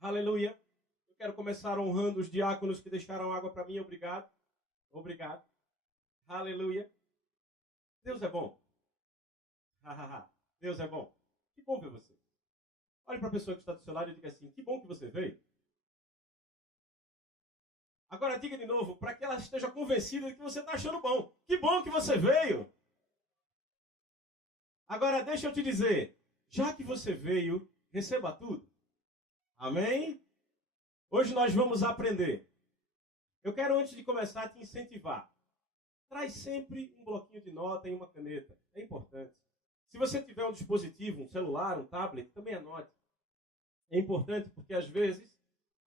Aleluia. Eu quero começar honrando os diáconos que deixaram água para mim. Obrigado. Obrigado. Aleluia. Deus é bom. Deus é bom. Que bom ver você. Olhe para a pessoa que está do seu lado e diga assim: que bom que você veio. Agora diga de novo, para que ela esteja convencida de que você está achando bom. Que bom que você veio. Agora deixa eu te dizer, já que você veio, receba tudo. Amém? Hoje nós vamos aprender. Eu quero, antes de começar, te incentivar. Traz sempre um bloquinho de nota e uma caneta. É importante. Se você tiver um dispositivo, um celular, um tablet, também anote. É importante porque, às vezes,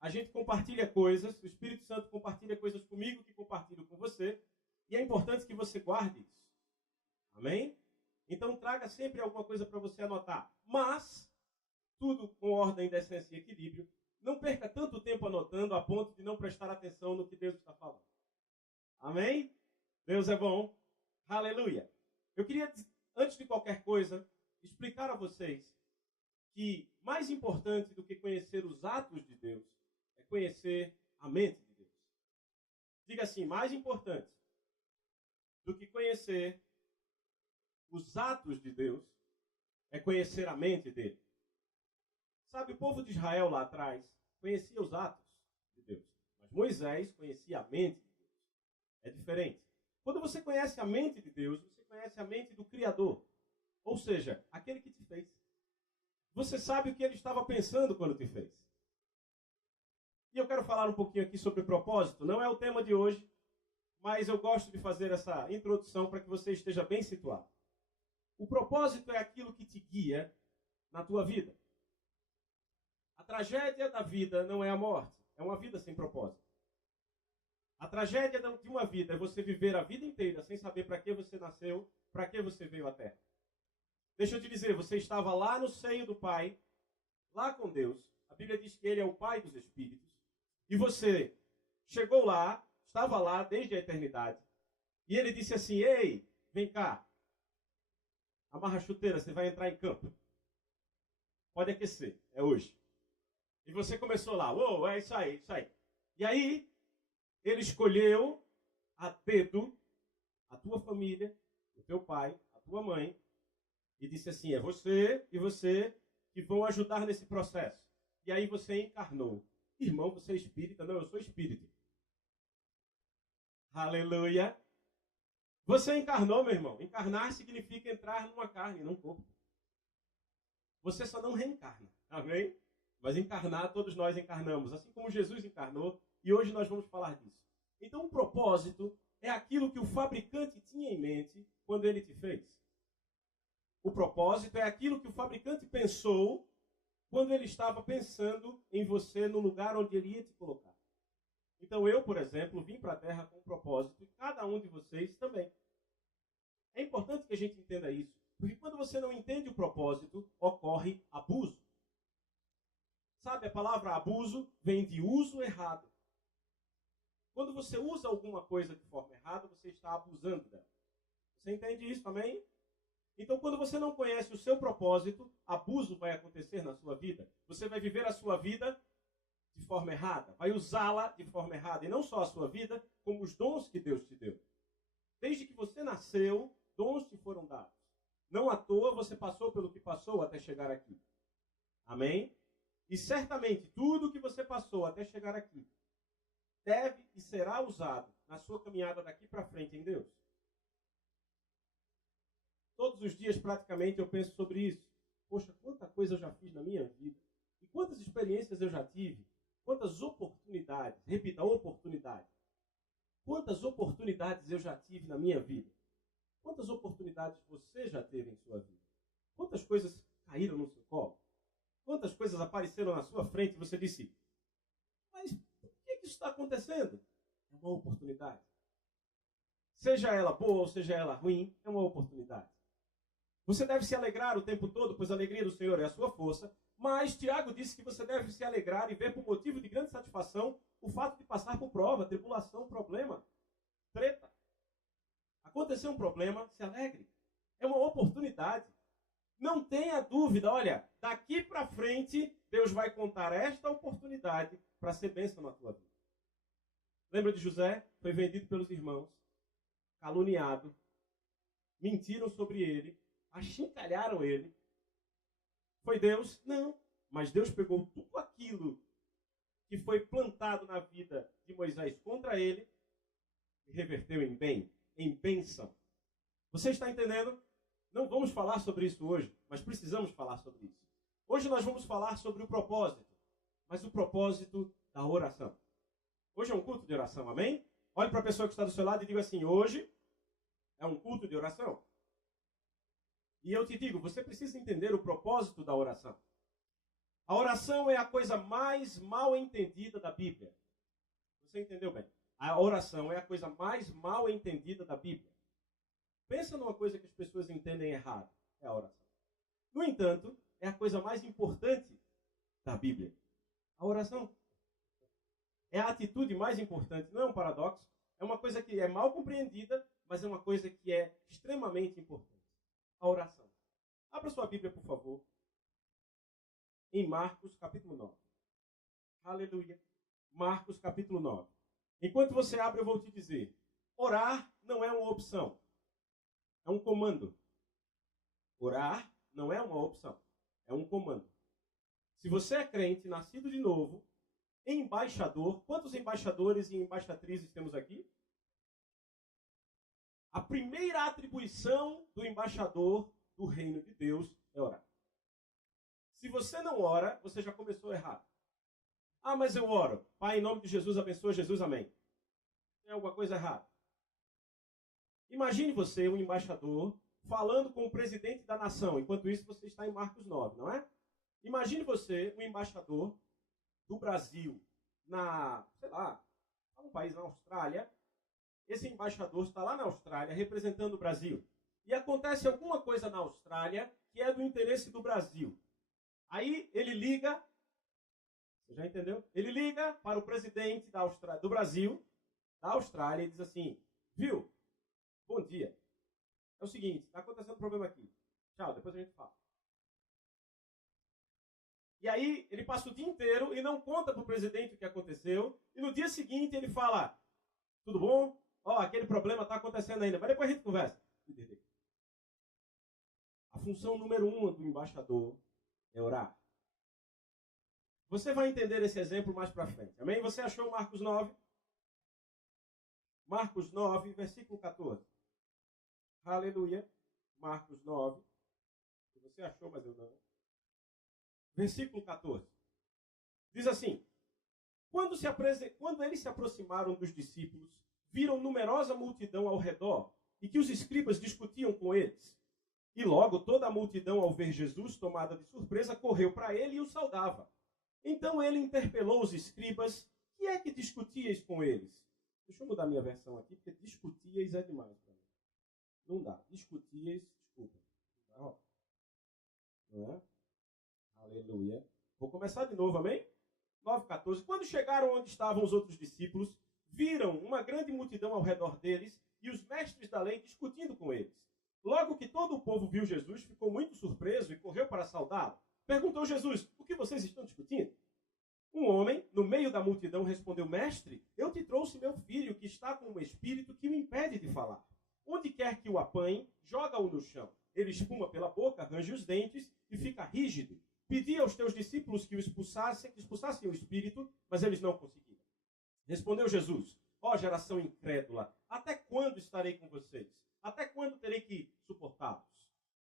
a gente compartilha coisas, o Espírito Santo compartilha coisas comigo, que compartilho com você, e é importante que você guarde isso. Amém? Então, traga sempre alguma coisa para você anotar. Mas, tudo com ordem, decência e equilíbrio. Não perca tanto tempo anotando a ponto de não prestar atenção no que Deus está falando. Amém? Deus é bom. Aleluia. Eu queria, antes de qualquer coisa, explicar a vocês que mais importante do que conhecer os atos de Deus é conhecer a mente de Deus. Diga assim, mais importante do que conhecer os atos de Deus é conhecer a mente dele. Sabe, o povo de Israel lá atrás conhecia os atos de Deus, mas Moisés conhecia a mente de Deus. É diferente. Quando você conhece a mente de Deus, você conhece a mente do Criador, ou seja, aquele que te fez. Você sabe o que ele estava pensando quando te fez. E eu quero falar um pouquinho aqui sobre propósito. Não é o tema de hoje, mas eu gosto de fazer essa introdução para que você esteja bem situado. O propósito é aquilo que te guia na tua vida. A tragédia da vida não é a morte, é uma vida sem propósito. A tragédia de uma vida é você viver a vida inteira sem saber para que você nasceu, para que você veio à Terra. Deixa eu te dizer, você estava lá no seio do Pai, lá com Deus. A Bíblia diz que Ele é o Pai dos Espíritos. E você chegou lá, estava lá desde a eternidade. E Ele disse assim, ei, vem cá. Amarra a chuteira, você vai entrar em campo. Pode aquecer, é hoje. E você começou lá, é isso aí, isso aí. E aí, Ele escolheu a dedo a tua família, o teu pai, a tua mãe, e disse assim, é você e você que vão ajudar nesse processo. E aí você encarnou. Irmão, você é espírita? Não, eu sou espírito. Aleluia. Você encarnou, meu irmão. Encarnar significa entrar numa carne, num corpo. Você só não reencarna. Amém? Mas encarnar, todos nós encarnamos. Assim como Jesus encarnou. E hoje nós vamos falar disso. Então, o propósito é aquilo que o fabricante tinha em mente quando ele te fez. O propósito é aquilo que o fabricante pensou quando ele estava pensando em você no lugar onde ele ia te colocar. Então eu, por exemplo, vim para a Terra com um propósito e cada um de vocês também. É importante que a gente entenda isso, porque quando você não entende o propósito, ocorre abuso. Sabe, a palavra abuso vem de uso errado. Quando você usa alguma coisa de forma errada, você está abusando dela. Você entende isso, amém? Então, quando você não conhece o seu propósito, abuso vai acontecer na sua vida. Você vai viver a sua vida de forma errada, vai usá-la de forma errada. E não só a sua vida, como os dons que Deus te deu. Desde que você nasceu, dons te foram dados. Não à toa você passou pelo que passou até chegar aqui. Amém? E certamente tudo que você passou até chegar aqui deve e será usado na sua caminhada daqui para frente em Deus. Todos os dias, praticamente, eu penso sobre isso. Poxa, quanta coisa eu já fiz na minha vida. E quantas experiências eu já tive. Quantas oportunidades. Repita, oportunidade. Quantas oportunidades eu já tive na minha vida. Quantas oportunidades você já teve em sua vida. Quantas coisas caíram no seu colo. Quantas coisas apareceram na sua frente e você disse, mas por que isso está acontecendo? É uma oportunidade. Seja ela boa ou seja ela ruim, é uma oportunidade. Você deve se alegrar o tempo todo, pois a alegria do Senhor é a sua força. Mas Tiago disse que você deve se alegrar e ver por motivo de grande satisfação o fato de passar por prova, tribulação, problema, treta. Aconteceu um problema, se alegre. É uma oportunidade. Não tenha dúvida, olha, daqui para frente, Deus vai contar esta oportunidade para ser bênção na tua vida. Lembra de José? Foi vendido pelos irmãos, caluniado, mentiram sobre ele, achincalharam ele. Foi Deus? Não. Mas Deus pegou tudo aquilo que foi plantado na vida de Moisés contra ele e reverteu em bem, em bênção. Você está entendendo? Não vamos falar sobre isso hoje, mas precisamos falar sobre isso. Hoje nós vamos falar sobre o propósito, mas o propósito da oração. Hoje é um culto de oração, amém? Olhe para a pessoa que está do seu lado e diga assim, hoje é um culto de oração. E eu te digo, você precisa entender o propósito da oração. A oração é a coisa mais mal entendida da Bíblia. Você entendeu bem? A oração é a coisa mais mal entendida da Bíblia. Pensa numa coisa que as pessoas entendem errado. É a oração. No entanto, é a coisa mais importante da Bíblia. A oração é a atitude mais importante. Não é um paradoxo. É uma coisa que é mal compreendida, mas é uma coisa que é extremamente importante. A oração. Abra sua Bíblia, por favor. Em Marcos, capítulo 9. Aleluia. Marcos, capítulo 9. Enquanto você abre, eu vou te dizer. Orar não é uma opção. É um comando. Orar não é uma opção. É um comando. Se você é crente, nascido de novo, embaixador, quantos embaixadores e embaixatrizes temos aqui? A primeira atribuição do embaixador do reino de Deus é orar. Se você não ora, você já começou errado. Ah, mas eu oro. Pai, em nome de Jesus, abençoa Jesus, amém. Tem alguma coisa errada? Imagine você, um embaixador, falando com o presidente da nação. Enquanto isso, você está em Marcos 9, não é? Imagine você, um embaixador do Brasil, um país na Austrália. Esse embaixador está lá na Austrália, representando o Brasil. E acontece alguma coisa na Austrália que é do interesse do Brasil. Aí ele liga, você já entendeu? Ele liga para o presidente do Brasil, da Austrália, e diz assim, viu, bom dia. É o seguinte, está acontecendo um problema aqui. Tchau, depois a gente fala. E aí ele passa o dia inteiro e não conta para o presidente o que aconteceu. E no dia seguinte ele fala, tudo bom? Ó, aquele problema está acontecendo ainda, mas depois a gente conversa. A função número 1 do embaixador é orar. Você vai entender esse exemplo mais para frente. Amém? Você achou Marcos 9? Marcos 9, versículo 14. Aleluia. Marcos 9. Você achou, mas eu não. Versículo 14. Diz assim, quando eles se aproximaram dos discípulos, viram numerosa multidão ao redor e que os escribas discutiam com eles. E logo toda a multidão, ao ver Jesus, tomada de surpresa, correu para ele e o saudava. Então ele interpelou os escribas, que é que discutíeis com eles? Deixa eu mudar minha versão aqui, porque discutíeis é demais para mim. Não dá. Discutíeis, desculpa. Não é? Aleluia. Vou começar de novo, amém? 9,14. Quando chegaram onde estavam os outros discípulos, viram uma grande multidão ao redor deles e os mestres da lei discutindo com eles. Logo que todo o povo viu Jesus, ficou muito surpreso e correu para saudá-lo. Perguntou Jesus, o que vocês estão discutindo? Um homem, no meio da multidão, respondeu, mestre, eu te trouxe meu filho, que está com um espírito que o impede de falar. Onde quer que o apanhe, joga-o no chão. Ele espuma pela boca, arranja os dentes e fica rígido. Pedi aos teus discípulos que expulsassem o espírito, mas eles não conseguiram. Respondeu Jesus, ó geração incrédula, até quando estarei com vocês? Até quando terei que suportá-los?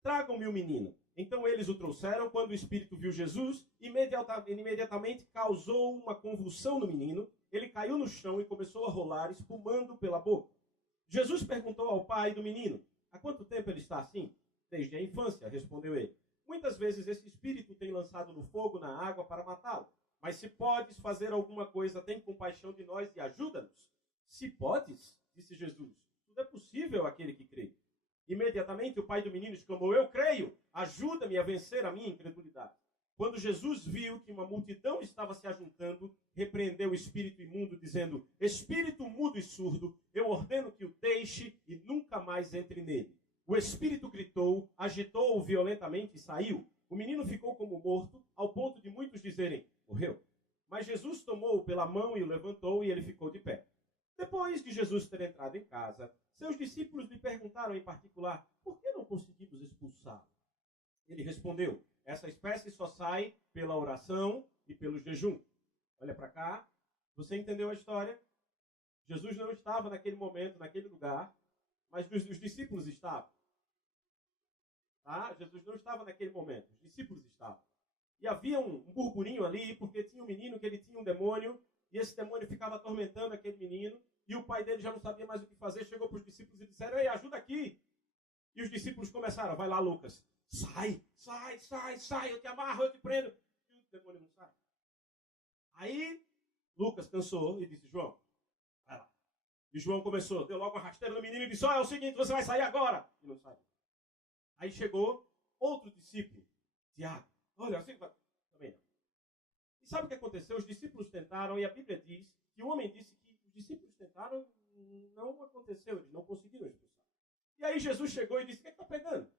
Tragam-me o menino. Então eles o trouxeram. Quando o espírito viu Jesus, imediatamente causou uma convulsão no menino. Ele caiu no chão e começou a rolar, espumando pela boca. Jesus perguntou ao pai do menino, há quanto tempo ele está assim? Desde a infância, respondeu ele. Muitas vezes esse espírito tem lançado no fogo, na água, para matá-lo. Mas se podes fazer alguma coisa, tem compaixão de nós e ajuda-nos. Se podes, disse Jesus, tudo é possível àquele que crê. Imediatamente o pai do menino exclamou, eu creio, ajuda-me a vencer a minha incredulidade. Quando Jesus viu que uma multidão estava se ajuntando, repreendeu o espírito imundo, dizendo, espírito mudo e surdo, eu ordeno que o deixe e nunca mais entre nele. O espírito gritou, agitou-o violentamente e saiu. O menino ficou como morto, ao ponto de muitos dizerem, morreu. Mas Jesus tomou-o pela mão e o levantou, e ele ficou de pé. Depois de Jesus ter entrado em casa, seus discípulos lhe perguntaram em particular, por que não conseguimos expulsá-lo? Ele respondeu, essa espécie só sai pela oração e pelo jejum. Olha para cá, você entendeu a história? Jesus não estava naquele momento, naquele lugar, mas os discípulos estavam. Tá? Jesus não estava naquele momento, os discípulos estavam. E havia um burburinho ali, porque tinha um menino que ele tinha um demônio, e esse demônio ficava atormentando aquele menino, e o pai dele já não sabia mais o que fazer, chegou para os discípulos e disseram, ei, ajuda aqui. E os discípulos começaram, vai lá, Lucas, sai, eu te amarro, eu te prendo. E o demônio não sai. Aí, Lucas cansou e disse, João, vai lá. E João começou, deu logo uma rasteira no menino e disse, é o seguinte, você vai sair agora. E não saiu. Aí chegou outro discípulo, Tiago. Olha, assim vai. Também não. E sabe o que aconteceu? Os discípulos tentaram, e a Bíblia diz que o homem disse que os discípulos tentaram, não aconteceu, eles não conseguiram expulsar. E aí Jesus chegou e disse, o que está pegando?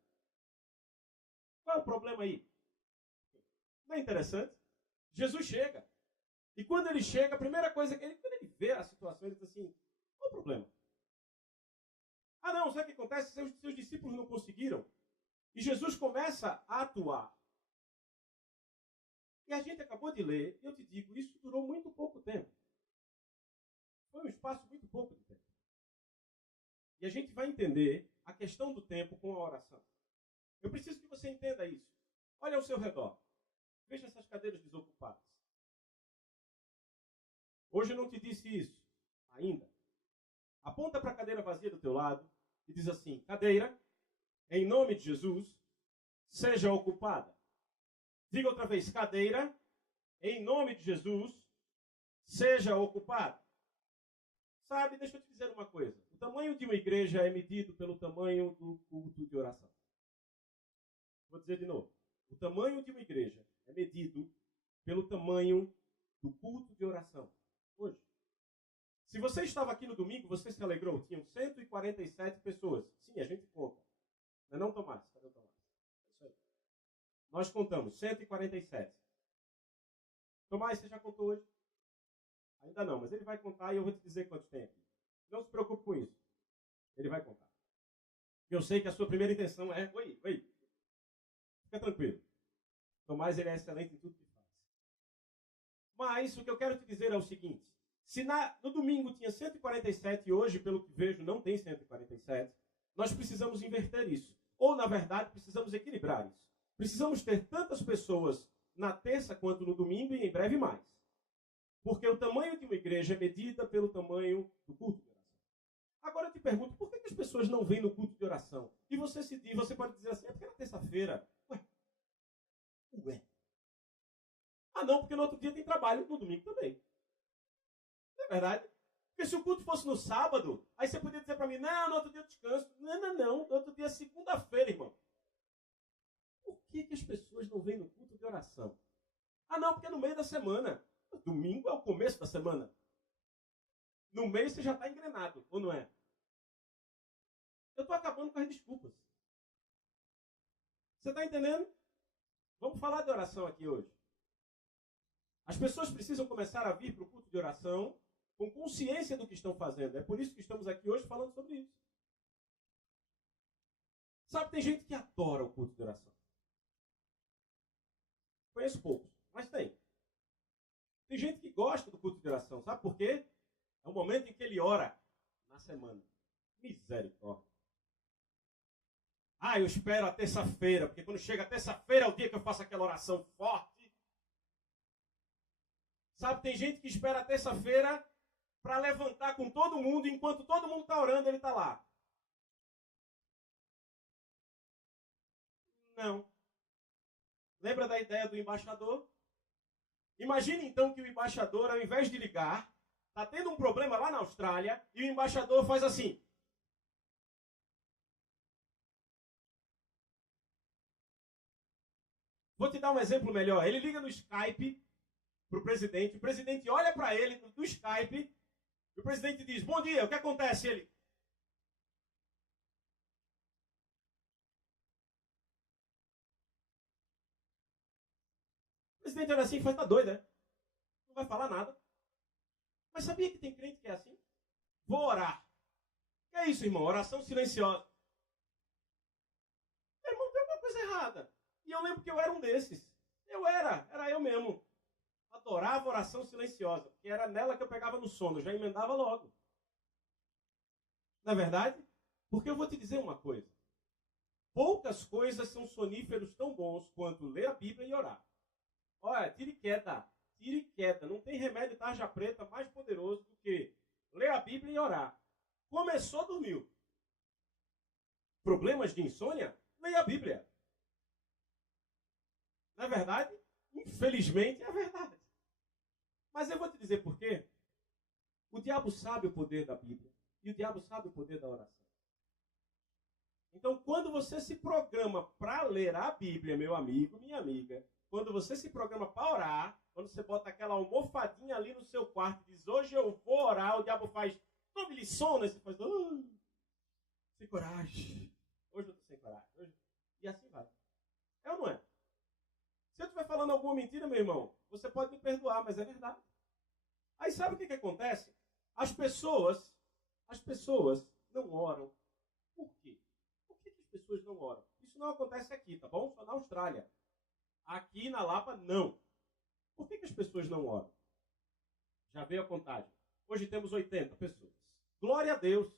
Qual é o problema aí? Não é interessante? Jesus chega. E quando ele chega, a primeira coisa que quando ele vê a situação, ele diz assim, qual é o problema? Ah não, sabe o que acontece? Seus discípulos não conseguiram. E Jesus começa a atuar. E a gente acabou de ler, e eu te digo, isso durou muito pouco tempo. Foi um espaço muito pouco de tempo. E a gente vai entender a questão do tempo com a oração. Eu preciso que você entenda isso. Olha ao seu redor. Veja essas cadeiras desocupadas. Hoje eu não te disse isso ainda. Aponta para a cadeira vazia do teu lado e diz assim, cadeira, em nome de Jesus, seja ocupada. Diga outra vez, cadeira, em nome de Jesus, seja ocupada. Sabe, deixa eu te dizer uma coisa. O tamanho de uma igreja é medido pelo tamanho do culto de oração. Vou dizer de novo. O tamanho de uma igreja é medido pelo tamanho do culto de oração. Hoje. Se você estava aqui no domingo, você se alegrou. Tinham 147 pessoas. Sim, a gente conta. Não, Tomás? Cadê o Tomás? É isso aí. Nós contamos 147. Tomás, você já contou hoje? Ainda não, mas ele vai contar e eu vou te dizer quantos tem aqui. Não se preocupe com isso. Ele vai contar. Eu sei que a sua primeira intenção é... Oi. Fica tranquilo. Tomás, ele é excelente em tudo que faz. Mas o que eu quero te dizer é o seguinte. Se no domingo tinha 147 e hoje, pelo que vejo, não tem 147, nós precisamos inverter isso. Ou, na verdade, precisamos equilibrar isso. Precisamos ter tantas pessoas na terça quanto no domingo e em breve mais. Porque o tamanho de uma igreja é medida pelo tamanho do culto de oração. Agora eu te pergunto, por que as pessoas não vêm no culto de oração? E você pode dizer assim, é porque é na terça-feira. Ué. Ah não, porque no outro dia tem trabalho, no domingo também. Não é verdade? Porque se o culto fosse no sábado, aí você podia dizer para mim, não, no outro dia eu descanso. Não, no outro dia é segunda-feira, irmão. Por que as pessoas não vêm no culto de oração? Ah não, porque é no meio da semana. Domingo é o começo da semana. No meio você já está engrenado, ou não é? Eu estou acabando com as desculpas. Você está entendendo? Vamos falar de oração aqui hoje. As pessoas precisam começar a vir para o culto de oração com consciência do que estão fazendo. É por isso que estamos aqui hoje falando sobre isso. Sabe, tem gente que adora o culto de oração. Conheço poucos, mas tem. Tem gente que gosta do culto de oração. Sabe por quê? É o momento em que ele ora na semana. Misericórdia. Ah, eu espero a terça-feira, porque quando chega a terça-feira é o dia que eu faço aquela oração forte. Sabe, tem gente que espera a terça-feira para levantar com todo mundo, enquanto todo mundo está orando, ele está lá. Não. Lembra da ideia do embaixador? Imagine então que o embaixador, ao invés de ligar, está tendo um problema lá na Austrália, e o embaixador faz assim. Vou te dar um exemplo melhor. Ele liga no Skype para o presidente olha para ele do Skype, e o presidente diz, bom dia, o que acontece? Ele... O presidente olha assim e fala, tá doido, né? Não vai falar nada. Mas sabia que tem crente que é assim? Vou orar. O que é isso, irmão? Oração silenciosa. Meu irmão, tem alguma coisa errada. E eu lembro que eu era um desses. Era eu mesmo. Adorava oração silenciosa, porque era nela que eu pegava no sono, eu já emendava logo. Não é verdade? Porque eu vou te dizer uma coisa. Poucas coisas são soníferos tão bons quanto ler a Bíblia e orar. Olha, tire queda. Não tem remédio tarja preta mais poderoso do que ler a Bíblia e orar. Começou, dormiu. Problemas de insônia? Leia a Bíblia. Não é verdade? Infelizmente é verdade. Mas eu vou te dizer por quê. O diabo sabe o poder da Bíblia. E o diabo sabe o poder da oração. Então, quando você se programa para ler a Bíblia, meu amigo, minha amiga, quando você se programa para orar, quando você bota aquela almofadinha ali no seu quarto e diz, hoje eu vou orar, o diabo faz todo lição, né? Você faz, sem coragem. Hoje eu estou sem coragem. E assim vai. É ou não é? Se eu estiver falando alguma mentira, meu irmão, você pode me perdoar, mas é verdade. Aí sabe o que acontece? As pessoas não oram. Por quê? Por que as pessoas não oram? Isso não acontece aqui, tá bom? Só na Austrália. Aqui na Lapa, não. Por que as pessoas não oram? Já veio a contagem. Hoje temos 80 pessoas. Glória a Deus.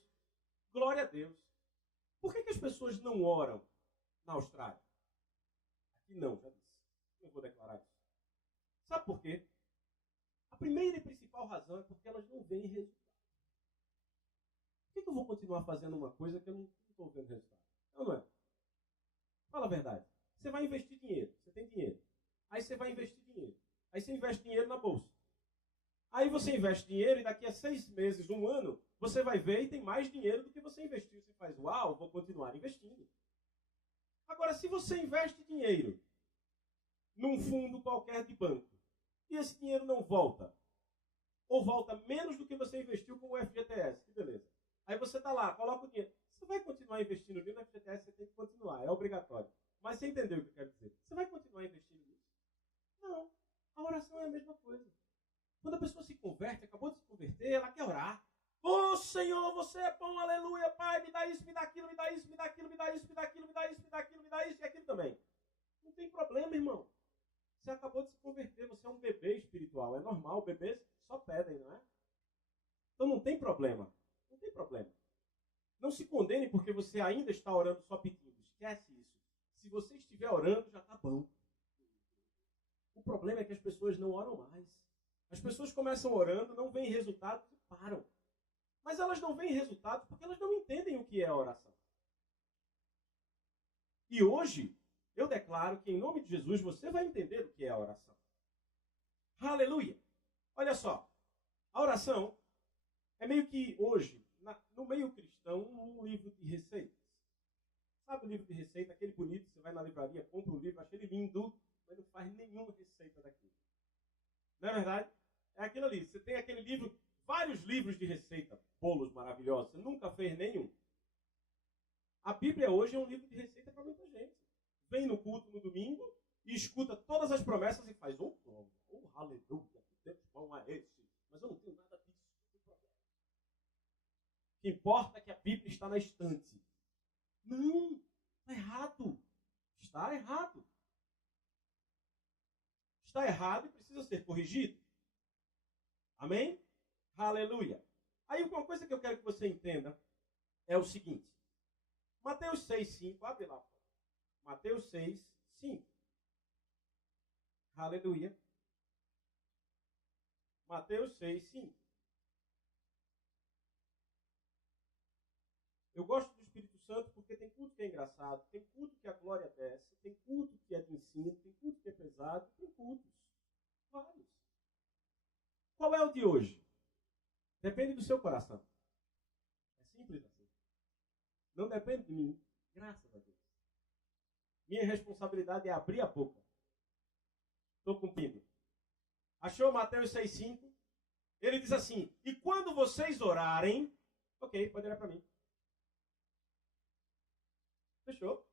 Glória a Deus. Por que as pessoas não oram na Austrália? Aqui não, já disse. Não vou declarar isso. Sabe por quê? A primeira e principal razão é porque elas não veem resultado. Por que eu vou continuar fazendo uma coisa que eu não estou vendo resultado? Não é? Fala a verdade. Você vai investir dinheiro. Você tem dinheiro. Aí você vai investir dinheiro. Aí você investe dinheiro na bolsa. Aí você investe dinheiro e daqui a 6 meses, 1 ano, você vai ver e tem mais dinheiro do que você investiu. Você faz, uau, vou continuar investindo. Agora, se você investe dinheiro num fundo qualquer de banco e esse dinheiro não volta, ou volta menos do que você investiu com o FGTS, que beleza. Aí você está lá, coloca o dinheiro. Você vai continuar investindo no FGTS, você tem que continuar, é obrigatório. Mas você entendeu o que eu quero dizer? Você vai continuar investindo nisso? Não. A oração é a mesma coisa. Quando a pessoa se converte, acabou de se converter, ela quer orar. Ô Senhor, você é bom, aleluia, Pai, me dá isso, me dá aquilo, me dá isso, me dá aquilo, me dá isso, me dá aquilo, me dá isso, me dá aquilo, me dá isso e aquilo também. Não tem problema, irmão. Você acabou de se converter, você é um bebê espiritual. É normal, bebês só pedem, não é? Então não tem problema. Não tem problema. Não se condene porque você ainda está orando só pedindo. Esquece isso. Se você estiver orando, já está bom. O problema é que as pessoas não oram mais. As pessoas começam orando, não veem resultados e param. Mas elas não veem resultados porque elas não entendem o que é a oração. E hoje, eu declaro que em nome de Jesus você vai entender o que é a oração. Aleluia! Olha só, a oração é meio que hoje, no meio cristão, um livro de receitas. Sabe o livro de receita, aquele bonito, você vai na livraria, compra o livro, acha ele lindo, mas não faz nenhuma receita daquilo. Não é verdade? É aquilo ali. Você tem aquele livro, vários livros de receita, bolos maravilhosos, você nunca fez nenhum. A Bíblia hoje é um livro de receita para muita gente. Vem no culto no domingo e escuta todas as promessas e faz, aleluia, que Deus bom é esse. Mas eu não tenho nada disso. O que importa é que a Bíblia está na estante. Não, está errado. Está errado. Está errado e precisa ser corrigido. Amém? Aleluia. Aí uma coisa que eu quero que você entenda é o seguinte. Mateus 6:5, abre lá. Mateus 6:5. Aleluia. Mateus 6:5. Eu gosto do Espírito Santo porque tem culto que é engraçado, tem culto que a glória desce, tem culto que é de ensino, tem culto que é pesado, tem cultos. Vários. Qual é o de hoje? Depende do seu coração. É simples assim. Não depende de mim. Graças a Deus. Minha responsabilidade é abrir a boca. Estou cumprindo. Achou Mateus 6:5? Ele diz assim, e quando vocês orarem... Ok, pode olhar para mim. Fechou?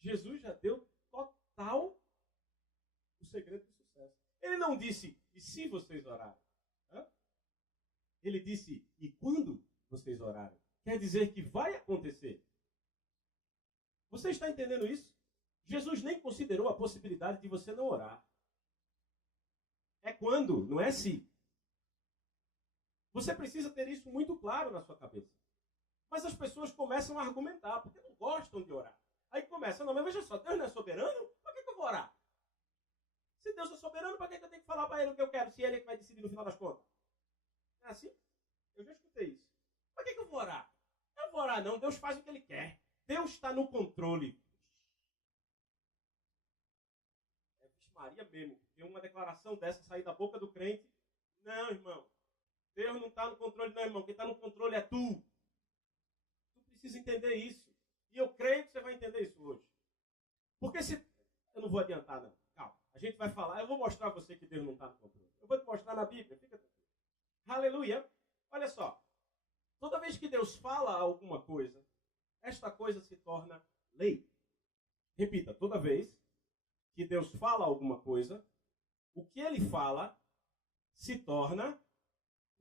Jesus já deu total o segredo disso Ele não disse, e se vocês orarem? Hã? Ele disse, e quando vocês orarem? Quer dizer que vai acontecer. Você está entendendo isso? Jesus nem considerou a possibilidade de você não orar. É quando, não é se. Você precisa ter isso muito claro na sua cabeça. Mas as pessoas começam a argumentar, porque não gostam de orar. Aí começa, não, mas veja só, Deus não é soberano? Para que eu vou orar? Se Deus é soberano, para que eu tenho que falar para ele o que eu quero, se ele é que vai decidir no final das contas? Não é assim? Eu já escutei isso. Para que eu vou orar? Eu não vou orar não, Deus faz o que ele quer. Deus está no controle. É Maria mesmo, porque uma declaração dessa sair da boca do crente, não, irmão, Deus não está no controle não, irmão, quem está no controle é tu. Tu precisa entender isso. E eu creio que você vai entender isso hoje. Porque se... Eu não vou adiantar não, calma. A gente vai falar, eu vou mostrar a você que Deus não está no controle. Eu vou te mostrar na Bíblia, fica tranquilo. Aleluia. Olha só, toda vez que Deus fala alguma coisa, esta coisa se torna lei. Repita, toda vez que Deus fala alguma coisa, o que ele fala se torna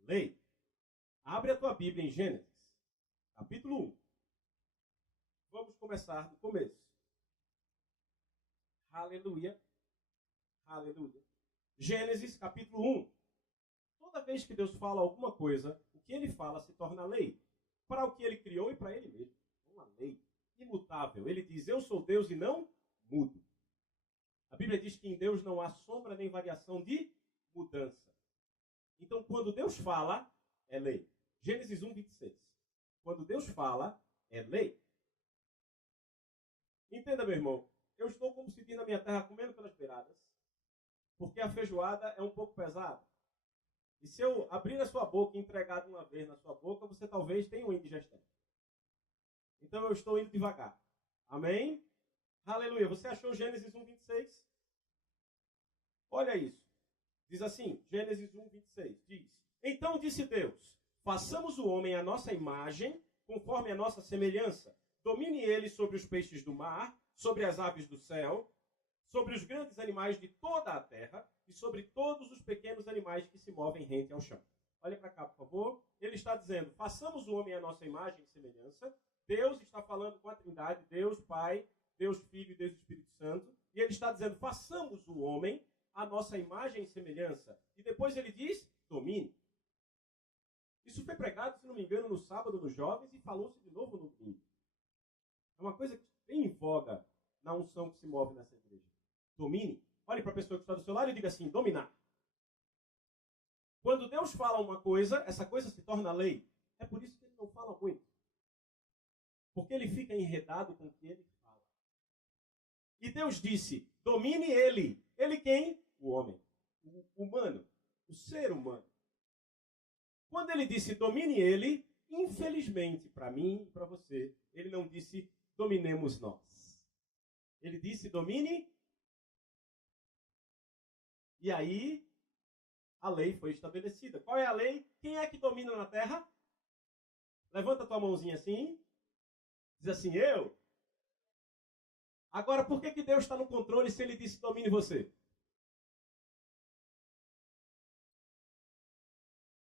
lei. Abre a tua Bíblia em Gênesis, capítulo 1. Vamos começar do começo. Aleluia. Aleluia. Gênesis, capítulo 1. Toda vez que Deus fala alguma coisa, o que ele fala se torna lei. Para o que ele criou e para ele mesmo. Uma lei imutável. Ele diz, eu sou Deus e não mudo. A Bíblia diz que em Deus não há sombra nem variação de mudança. Então, quando Deus fala, é lei. Gênesis 1, 26. Quando Deus fala, é lei. Entenda, meu irmão. Eu estou, como se diz na minha terra, comendo pelas beiradas. Porque a feijoada é um pouco pesada. E se eu abrir a sua boca e entregar de uma vez na sua boca, você talvez tenha uma indigestão. Então eu estou indo devagar. Amém? Aleluia. Você achou Gênesis 1, 26? Olha isso. Diz assim, Gênesis 1, 26. Diz, então disse Deus, façamos o homem à nossa imagem, conforme a nossa semelhança. Domine ele sobre os peixes do mar, sobre as aves do céu, sobre os grandes animais de toda a terra e sobre todos os pequenos animais que se movem rente ao chão. Olha para cá, por favor. Ele está dizendo, façamos o homem à nossa imagem e semelhança. Deus está falando com a Trindade, Deus Pai, Deus Filho e Deus Espírito Santo. E ele está dizendo, façamos o homem à nossa imagem e semelhança. E depois ele diz, domine. Isso foi pregado, se não me engano, no sábado nos jovens e falou-se de novo no domingo. É uma coisa que vem em voga na unção que se move nessa igreja. Domine. Olhe para a pessoa que está do seu lado e diga assim, dominar. Quando Deus fala uma coisa, essa coisa se torna lei. É por isso que ele não fala muito. Porque ele fica enredado com o que ele fala. E Deus disse, domine ele. Ele quem? O homem. O humano. O ser humano. Quando ele disse, domine ele, infelizmente, para mim e para você, ele não disse, dominemos nós. Ele disse, domine. E aí, a lei foi estabelecida. Qual é a lei? Quem é que domina na terra? Levanta tua mãozinha assim. Diz assim, eu. Agora, por que Deus está no controle se ele disse domine você?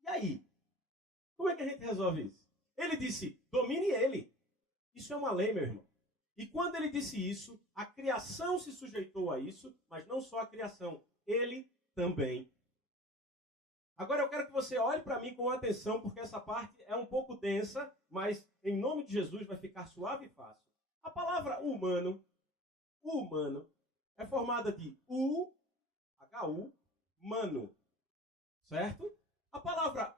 E aí? Como é que a gente resolve isso? Ele disse, domine ele. Isso é uma lei, meu irmão. E quando ele disse isso, a criação se sujeitou a isso, mas não só a criação, ele também. Agora eu quero que você olhe para mim com atenção, porque essa parte é um pouco densa, mas em nome de Jesus vai ficar suave e fácil. A palavra humano, é formada de H-U, mano, certo? A palavra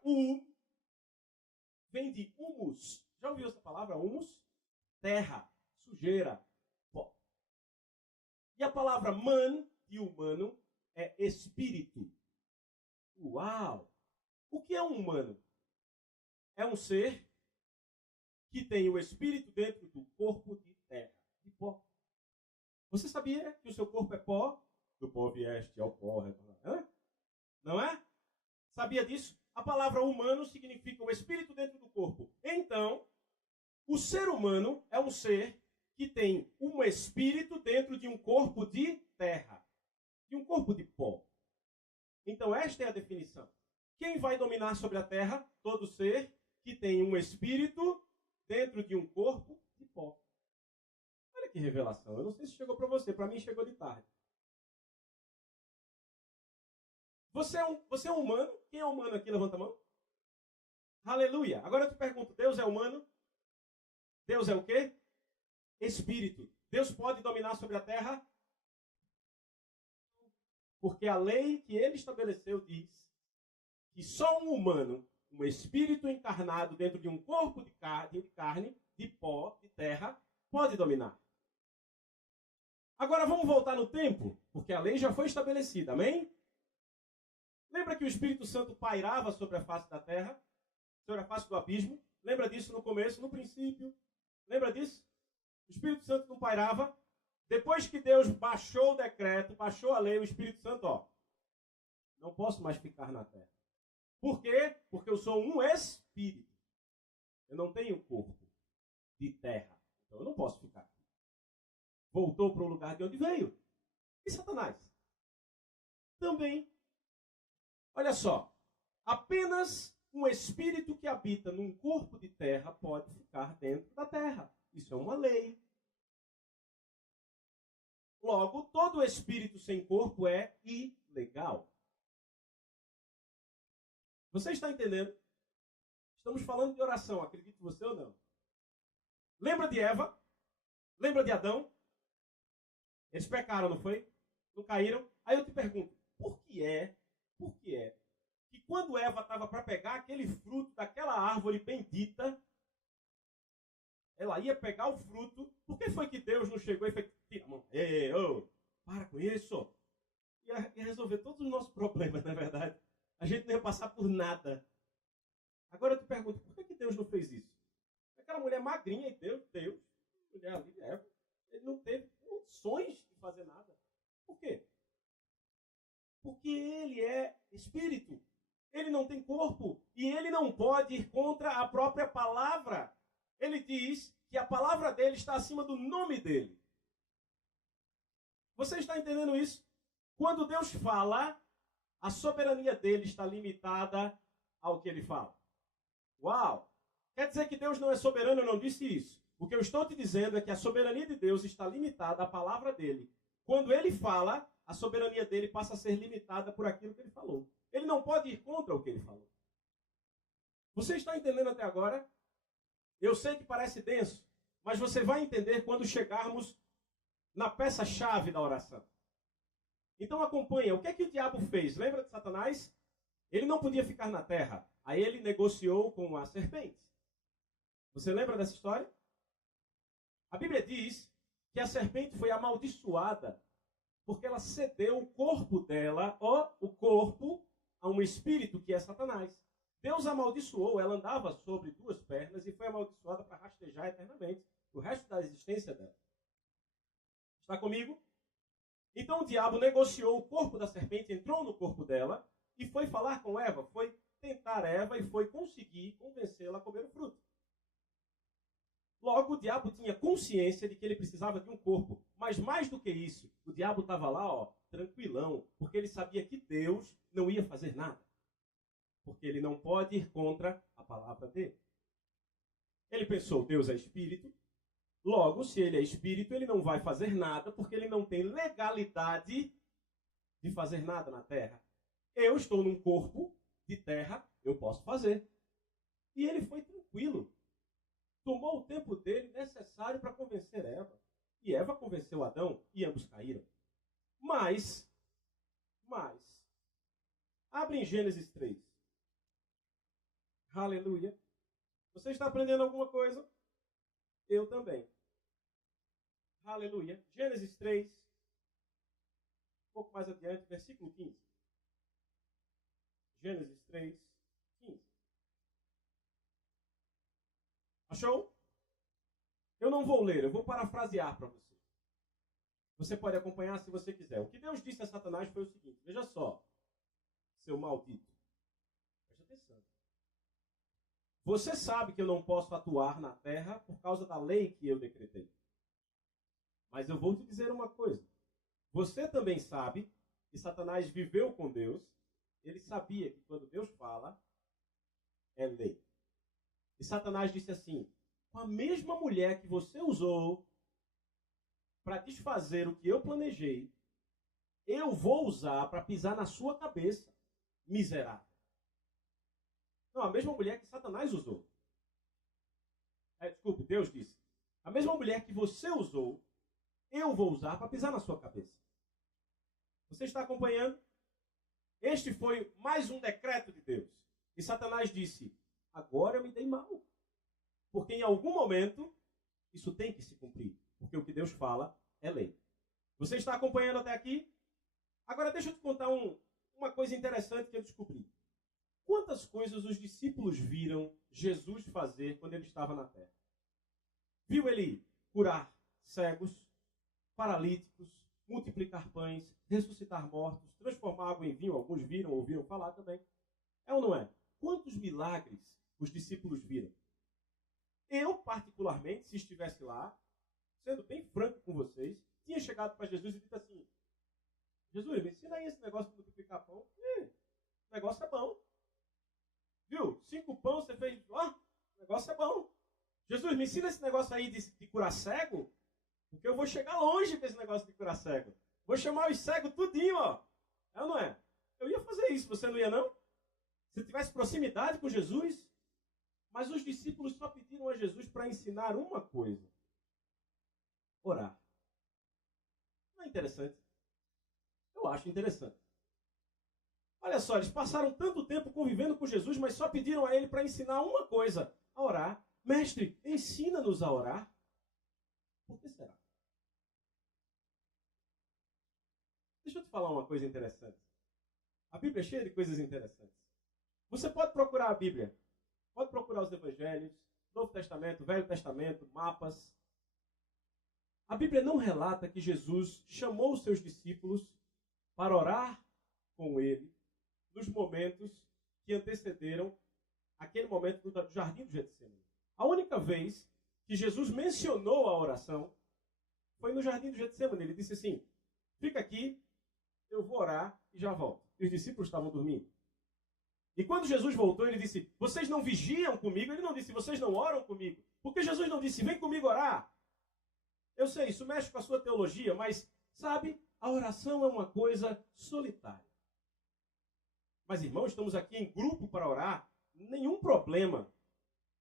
vem de humus. Já ouviu essa palavra, humus? Terra, sujeira, pó. E a palavra man, de humano, é espírito. Uau! O que é um humano? É um ser que tem o espírito dentro do corpo de terra, de pó. Você sabia que o seu corpo é pó? Do pó vieste ao pó retornará. Não é? Sabia disso? A palavra humano significa o espírito dentro do corpo. Então, o ser humano é um ser que tem um espírito dentro de um corpo de terra, de um corpo de pó. Então esta é a definição. Quem vai dominar sobre a terra? Todo ser que tem um espírito dentro de um corpo de pó. Olha que revelação. Eu não sei se chegou para você. Para mim chegou de tarde. Você é um humano? Quem é humano aqui? Levanta a mão. Aleluia. Agora eu te pergunto, Deus é humano? Deus é o quê? Espírito. Deus pode dominar sobre a terra? Porque a lei que ele estabeleceu diz que só um humano, um espírito encarnado dentro de um corpo de carne, de pó, de terra, pode dominar. Agora vamos voltar no tempo, porque a lei já foi estabelecida, amém? Lembra que o Espírito Santo pairava sobre a face da terra? Sobre a face do abismo? Lembra disso no começo, no princípio? Lembra disso? O Espírito Santo não pairava. Depois que Deus baixou o decreto, baixou a lei, o Espírito Santo, não posso mais ficar na terra. Por quê? Porque eu sou um espírito. Eu não tenho corpo de terra. Então eu não posso ficar aqui. Voltou para o lugar de onde veio. E Satanás? Também. Olha só. Apenas um espírito que habita num corpo de terra pode ficar dentro da terra. Isso é uma lei. Logo, todo espírito sem corpo é ilegal. Você está entendendo? Estamos falando de oração, acredite você ou não. Lembra de Eva? Lembra de Adão? Eles pecaram, não foi? Não caíram? Aí eu te pergunto, por que é que quando Eva estava para pegar aquele fruto daquela árvore bendita, ela ia pegar o fruto, por que foi que Deus não chegou e fez, tira a mão, para com isso? Ia resolver todos os nossos problemas, na verdade. A gente não ia passar por nada. Agora eu te pergunto, por que Deus não fez isso? Aquela mulher magrinha e Deus, mulher ali, Eva, ele não teve condições de fazer nada. Por quê? Porque ele é espírito. Ele não tem corpo. E ele não pode ir contra a própria palavra. Ele diz que a palavra dele está acima do nome dele. Você está entendendo isso? Quando Deus fala, a soberania dele está limitada ao que ele fala. Uau! Quer dizer que Deus não é soberano? Eu não disse isso. O que eu estou te dizendo é que a soberania de Deus está limitada à palavra dele. Quando ele fala, a soberania dele passa a ser limitada por aquilo que ele falou. Ele não pode ir contra o que ele falou. Você está entendendo até agora? Eu sei que parece denso, mas você vai entender quando chegarmos na peça-chave da oração. Então acompanha. O que é que o diabo fez? Lembra de Satanás? Ele não podia ficar na terra. Aí ele negociou com a serpente. Você lembra dessa história? A Bíblia diz que a serpente foi amaldiçoada porque ela cedeu o corpo dela, o corpo, a um espírito que é Satanás. Deus amaldiçoou, ela andava sobre duas pernas e foi amaldiçoada para rastejar eternamente o resto da existência dela. Está comigo? Então o diabo negociou o corpo da serpente, entrou no corpo dela e foi falar com Eva, foi tentar Eva e foi conseguir convencê-la a comer o fruto. Logo, o diabo tinha consciência de que ele precisava de um corpo. Mas mais do que isso, o diabo estava lá, tranquilão, porque ele sabia que Deus não ia fazer nada. Porque ele não pode ir contra a palavra dele. Ele pensou, Deus é espírito. Logo, se ele é espírito, ele não vai fazer nada, porque ele não tem legalidade de fazer nada na terra. Eu estou num corpo de terra, eu posso fazer. E ele foi tranquilo. Tomou o tempo dele necessário para convencer Eva. E Eva convenceu Adão e ambos caíram. Mas, abre em Gênesis 3. Aleluia. Você está aprendendo alguma coisa? Eu também. Aleluia. Gênesis 3, um pouco mais adiante, versículo 15. Gênesis 3, 15. Achou? Eu não vou ler, eu vou parafrasear para você. Você pode acompanhar se você quiser. O que Deus disse a Satanás foi o seguinte: veja só, seu maldito. Preste atenção. Você sabe que eu não posso atuar na terra por causa da lei que eu decretei. Mas eu vou te dizer uma coisa. Você também sabe que Satanás viveu com Deus Ele sabia que quando Deus fala, é lei. E Satanás disse assim: com a mesma mulher que você usou para desfazer o que eu planejei, eu vou usar para pisar na sua cabeça, miserável. Não, a mesma mulher que Satanás usou. Desculpe, Deus disse: a mesma mulher que você usou, eu vou usar para pisar na sua cabeça. Você está acompanhando? Este foi mais um decreto de Deus. E Satanás disse: agora eu me dei mal. Porque em algum momento, isso tem que se cumprir. Porque o que Deus fala é lei. Você está acompanhando até aqui? Agora deixa eu te contar uma coisa interessante que eu descobri. Quantas coisas os discípulos viram Jesus fazer quando ele estava na terra? Viu ele curar cegos, paralíticos, multiplicar pães, ressuscitar mortos, transformar água em vinho? Alguns viram, ouviram falar também. É ou não é? Quantos milagres os discípulos viram? Eu, particularmente, se estivesse lá, sendo bem franco com vocês, tinha chegado para Jesus e dito assim: Jesus, me ensina aí esse negócio de multiplicar pão. O negócio é bom. Viu? 5 pães você fez. O negócio é bom. Jesus, me ensina esse negócio aí de curar cego, porque eu vou chegar longe com esse negócio de curar cego. Vou chamar os cegos tudinho, ó. É ou não é? Eu ia fazer isso, você não ia não? Se tivesse proximidade com Jesus. Mas os discípulos só pediram a Jesus para ensinar uma coisa: orar. Não é interessante? Eu acho interessante. Olha só, eles passaram tanto tempo convivendo com Jesus, mas só pediram a ele para ensinar uma coisa: a orar. Mestre, ensina-nos a orar. Por que será? Deixa eu te falar uma coisa interessante. A Bíblia é cheia de coisas interessantes. Você pode procurar a Bíblia. Pode procurar os evangelhos, Novo Testamento, Velho Testamento, mapas. A Bíblia não relata que Jesus chamou os seus discípulos para orar com ele nos momentos que antecederam aquele momento do jardim do Getsemane. A única vez que Jesus mencionou a oração foi no jardim do Getsemane. Ele disse assim: fica aqui, eu vou orar e já volto. E os discípulos estavam dormindo. E quando Jesus voltou, ele disse: vocês não vigiam comigo? Ele não disse: vocês não oram comigo? Porque Jesus não disse: vem comigo orar. Eu sei, isso mexe com a sua teologia, mas, sabe, a oração é uma coisa solitária. Mas, irmãos, estamos aqui em grupo para orar. Nenhum problema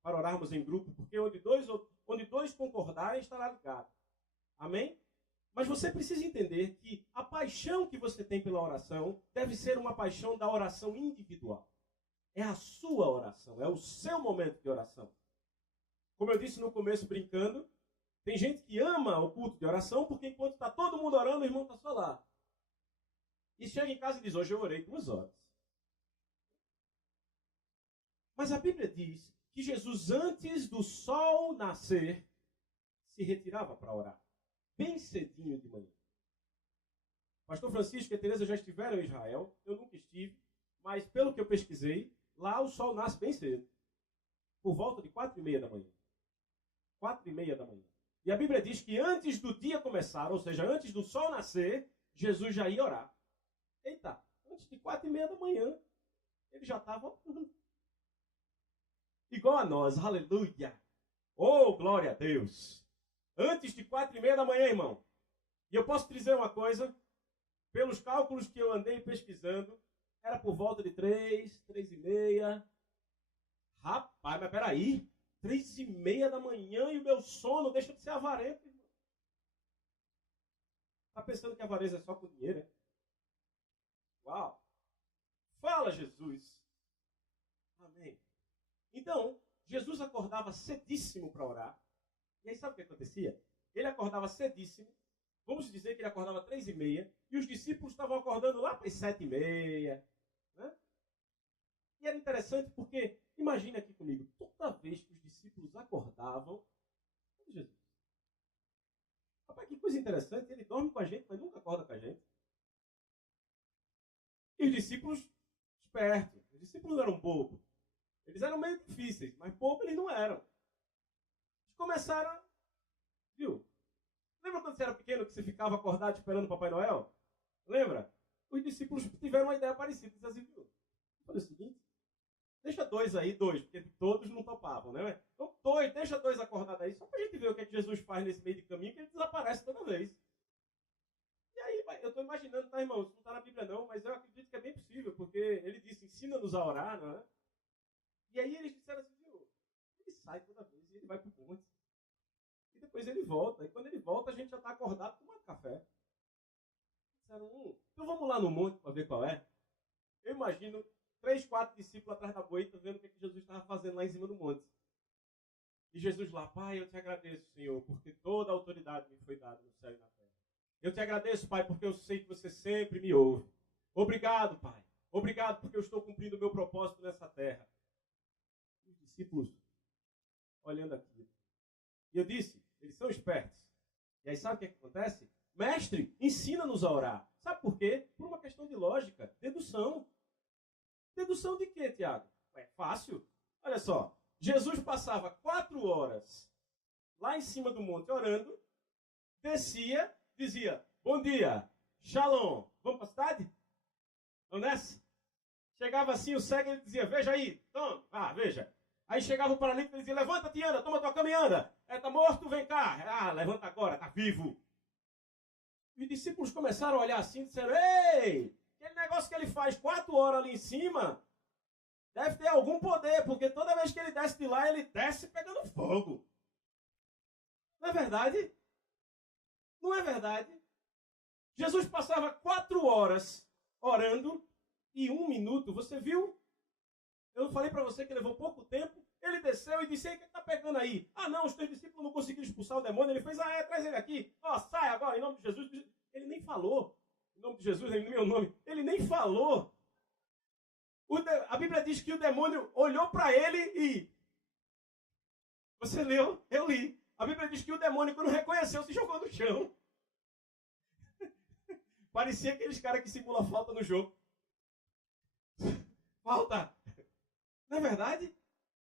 para orarmos em grupo, porque onde dois concordarem, estará ligado. Amém? Mas você precisa entender que a paixão que você tem pela oração deve ser uma paixão da oração individual. É a sua oração, é o seu momento de oração. Como eu disse no começo, brincando, tem gente que ama o culto de oração, porque enquanto está todo mundo orando, o irmão está só lá. E chega em casa e diz: hoje eu orei 2 horas. Mas a Bíblia diz que Jesus, antes do sol nascer, se retirava para orar. Bem cedinho de manhã. Pastor Francisco e a Teresa já estiveram em Israel. Eu nunca estive, mas pelo que eu pesquisei, lá o sol nasce bem cedo. Por volta de 4h30 da manhã. 4h30 da manhã. E a Bíblia diz que antes do dia começar, ou seja, antes do sol nascer, Jesus já ia orar. Eita, antes de 4h30 da manhã, ele já estava igual a nós, aleluia. Oh, glória a Deus. Antes de 4h30 da manhã, irmão. E eu posso te dizer uma coisa, pelos cálculos que eu andei pesquisando, era por volta de 3h30. Rapaz, mas peraí. 3h30 da manhã e o meu sono deixa de ser avarento, irmão. Está pensando que avareza é só com dinheiro, é? Uau! Fala, Jesus! Amém. Então, Jesus acordava cedíssimo para orar. E aí sabe o que acontecia? Ele acordava cedíssimo. Vamos dizer que ele acordava 3h30. E os discípulos estavam acordando lá para as 7h30. Né? E era interessante porque, imagine aqui comigo, toda vez que os discípulos acordavam, Jesus. Rapaz, que coisa interessante, ele dorme com a gente, mas nunca acorda com a gente. E os discípulos, espertos, os discípulos não eram bobos. Eles eram meio difíceis, mas bobos eles não eram. Eles começaram, viu? Lembra quando você era pequeno que você ficava acordado esperando o Papai Noel? Lembra? os discípulos tiveram uma ideia parecida. Disseram assim, viu? Olha o seguinte, deixa dois aí, porque todos não topavam, né? Então, deixa dois acordados aí, só para a gente ver o que, é que Jesus faz nesse meio de caminho, que ele desaparece toda vez. E aí, eu estou imaginando, tá, irmão? Isso não está na Bíblia não, mas eu acredito que é bem possível, porque ele disse, ensina-nos a orar, não é? E aí eles disseram assim, viu? Ele sai toda vez e ele vai para o monte. E depois ele volta. E quando ele volta, a gente já está acordado tomando café. Disseram, então vamos lá no monte para ver qual é. Eu imagino 3, 4 discípulos atrás da moita, vendo o que Jesus estava fazendo lá em cima do monte. E Jesus lá, Pai, eu te agradeço, Senhor, porque toda a autoridade me foi dada no céu e na terra. Eu te agradeço, Pai, porque eu sei que você sempre me ouve. Obrigado, Pai. Obrigado porque eu estou cumprindo o meu propósito nessa terra. Os discípulos olhando aquilo. E eu disse, eles são espertos. E aí sabe o que acontece? Mestre, ensina-nos a orar. Sabe por quê? Por uma questão de lógica, dedução. Dedução de quê, Tiago? É fácil. Olha só, Jesus passava 4 horas lá em cima do monte orando, descia, dizia, bom dia, shalom, vamos para a cidade? Vamos nessa? Chegava assim, o cego, ele dizia, veja aí, toma, veja. Aí chegava o paralítico, ele dizia, levanta-te, anda, toma tua cama e anda. Está morto, vem cá. Levanta agora, está vivo. E os discípulos começaram a olhar assim e disseram, ei, aquele negócio que ele faz 4 horas ali em cima, deve ter algum poder, porque toda vez que ele desce de lá, ele desce pegando fogo. Não é verdade? Não é verdade? Jesus passava 4 horas orando e 1 minuto, você viu? Eu falei para você que levou pouco tempo. Ele desceu e disse, o que está pegando aí? Não, os teus discípulos não conseguiram expulsar o demônio. Ele fez, traz ele aqui. Sai agora, em nome de Jesus. Ele nem falou. Em nome de Jesus, em meu nome. Ele nem falou. A Bíblia diz que o demônio olhou para ele e... Você leu? Eu li. A Bíblia diz que o demônio, quando reconheceu, se jogou no chão. Parecia aqueles caras que simulam falta no jogo. Falta! Não é verdade?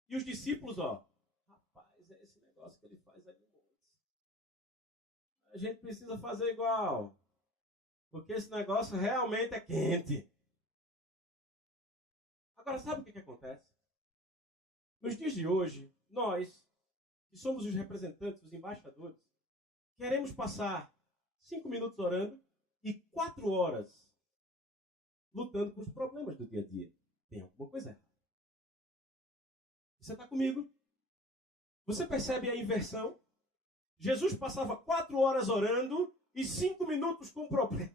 E os discípulos, rapaz, é esse negócio que ele faz aí no monte. A gente precisa fazer igual. Porque esse negócio realmente é quente. Agora, sabe o que acontece? Nos dias de hoje, nós, que somos os representantes, os embaixadores, queremos passar 5 minutos orando e 4 horas lutando com os problemas do dia a dia. Tem alguma coisa errada. Você está comigo? Você percebe a inversão? Jesus passava 4 horas orando e 5 minutos com problema.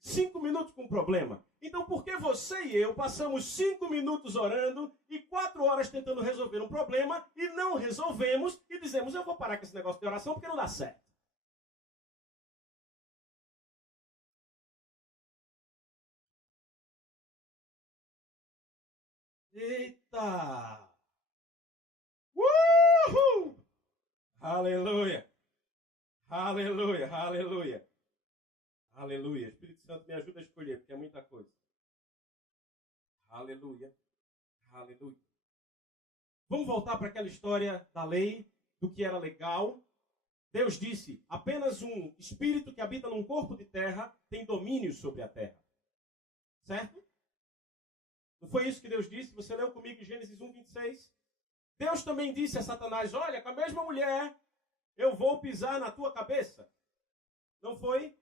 5 minutos com problema. Então, por que você e eu passamos 5 minutos orando e 4 horas tentando resolver um problema e não resolvemos e dizemos, eu vou parar com esse negócio de oração porque não dá certo? Eita! Uhul! Aleluia! Aleluia! Aleluia! Aleluia! Espírito Santo, me ajuda a escolher, porque é muita coisa. Aleluia! Aleluia! Vamos voltar para aquela história da lei, do que era legal. Deus disse, apenas um espírito que habita num corpo de terra tem domínio sobre a terra. Certo? Não foi isso que Deus disse? Você leu comigo em Gênesis 1, 26? Deus também disse a Satanás, olha, com a mesma mulher, eu vou pisar na tua cabeça. Não foi?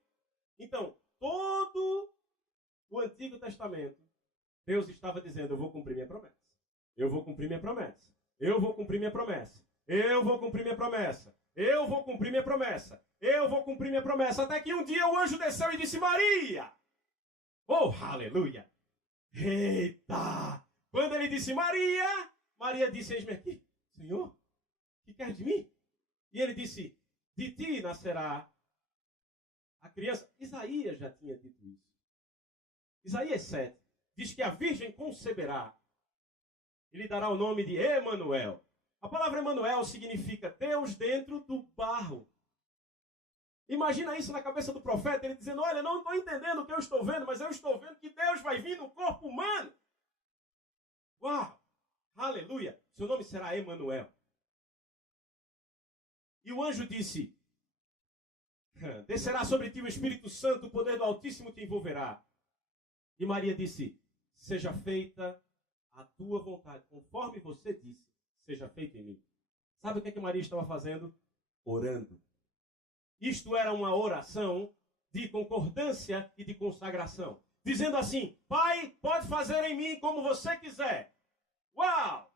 Então, todo o Antigo Testamento, Deus estava dizendo, eu vou cumprir minha promessa. Eu vou cumprir minha promessa. Eu vou cumprir minha promessa. Eu vou cumprir minha promessa. Eu vou cumprir minha promessa. Eu vou cumprir minha promessa. Até que um dia o anjo desceu e disse, Maria! Oh, aleluia! Eita! Quando ele disse Maria, Maria disse, eis-me aqui. Senhor, que quer de mim? E ele disse, de ti nascerá a criança. Isaías já tinha dito isso. Isaías 7 diz que a virgem conceberá e lhe dará o nome de Emanuel. A palavra Emanuel significa Deus dentro do barro. Imagina isso na cabeça do profeta, ele dizendo, olha, não estou entendendo o que eu estou vendo, mas eu estou vendo que Deus vai vir no corpo humano. Uau! Aleluia! Seu nome será Emanuel. E o anjo disse, descerá sobre ti o Espírito Santo, o poder do Altíssimo te envolverá. E Maria disse, seja feita a tua vontade, conforme você disse, seja feita em mim. Sabe o que Maria estava fazendo? Orando. Isto era uma oração de concordância e de consagração. Dizendo assim, Pai, pode fazer em mim como você quiser. Uau!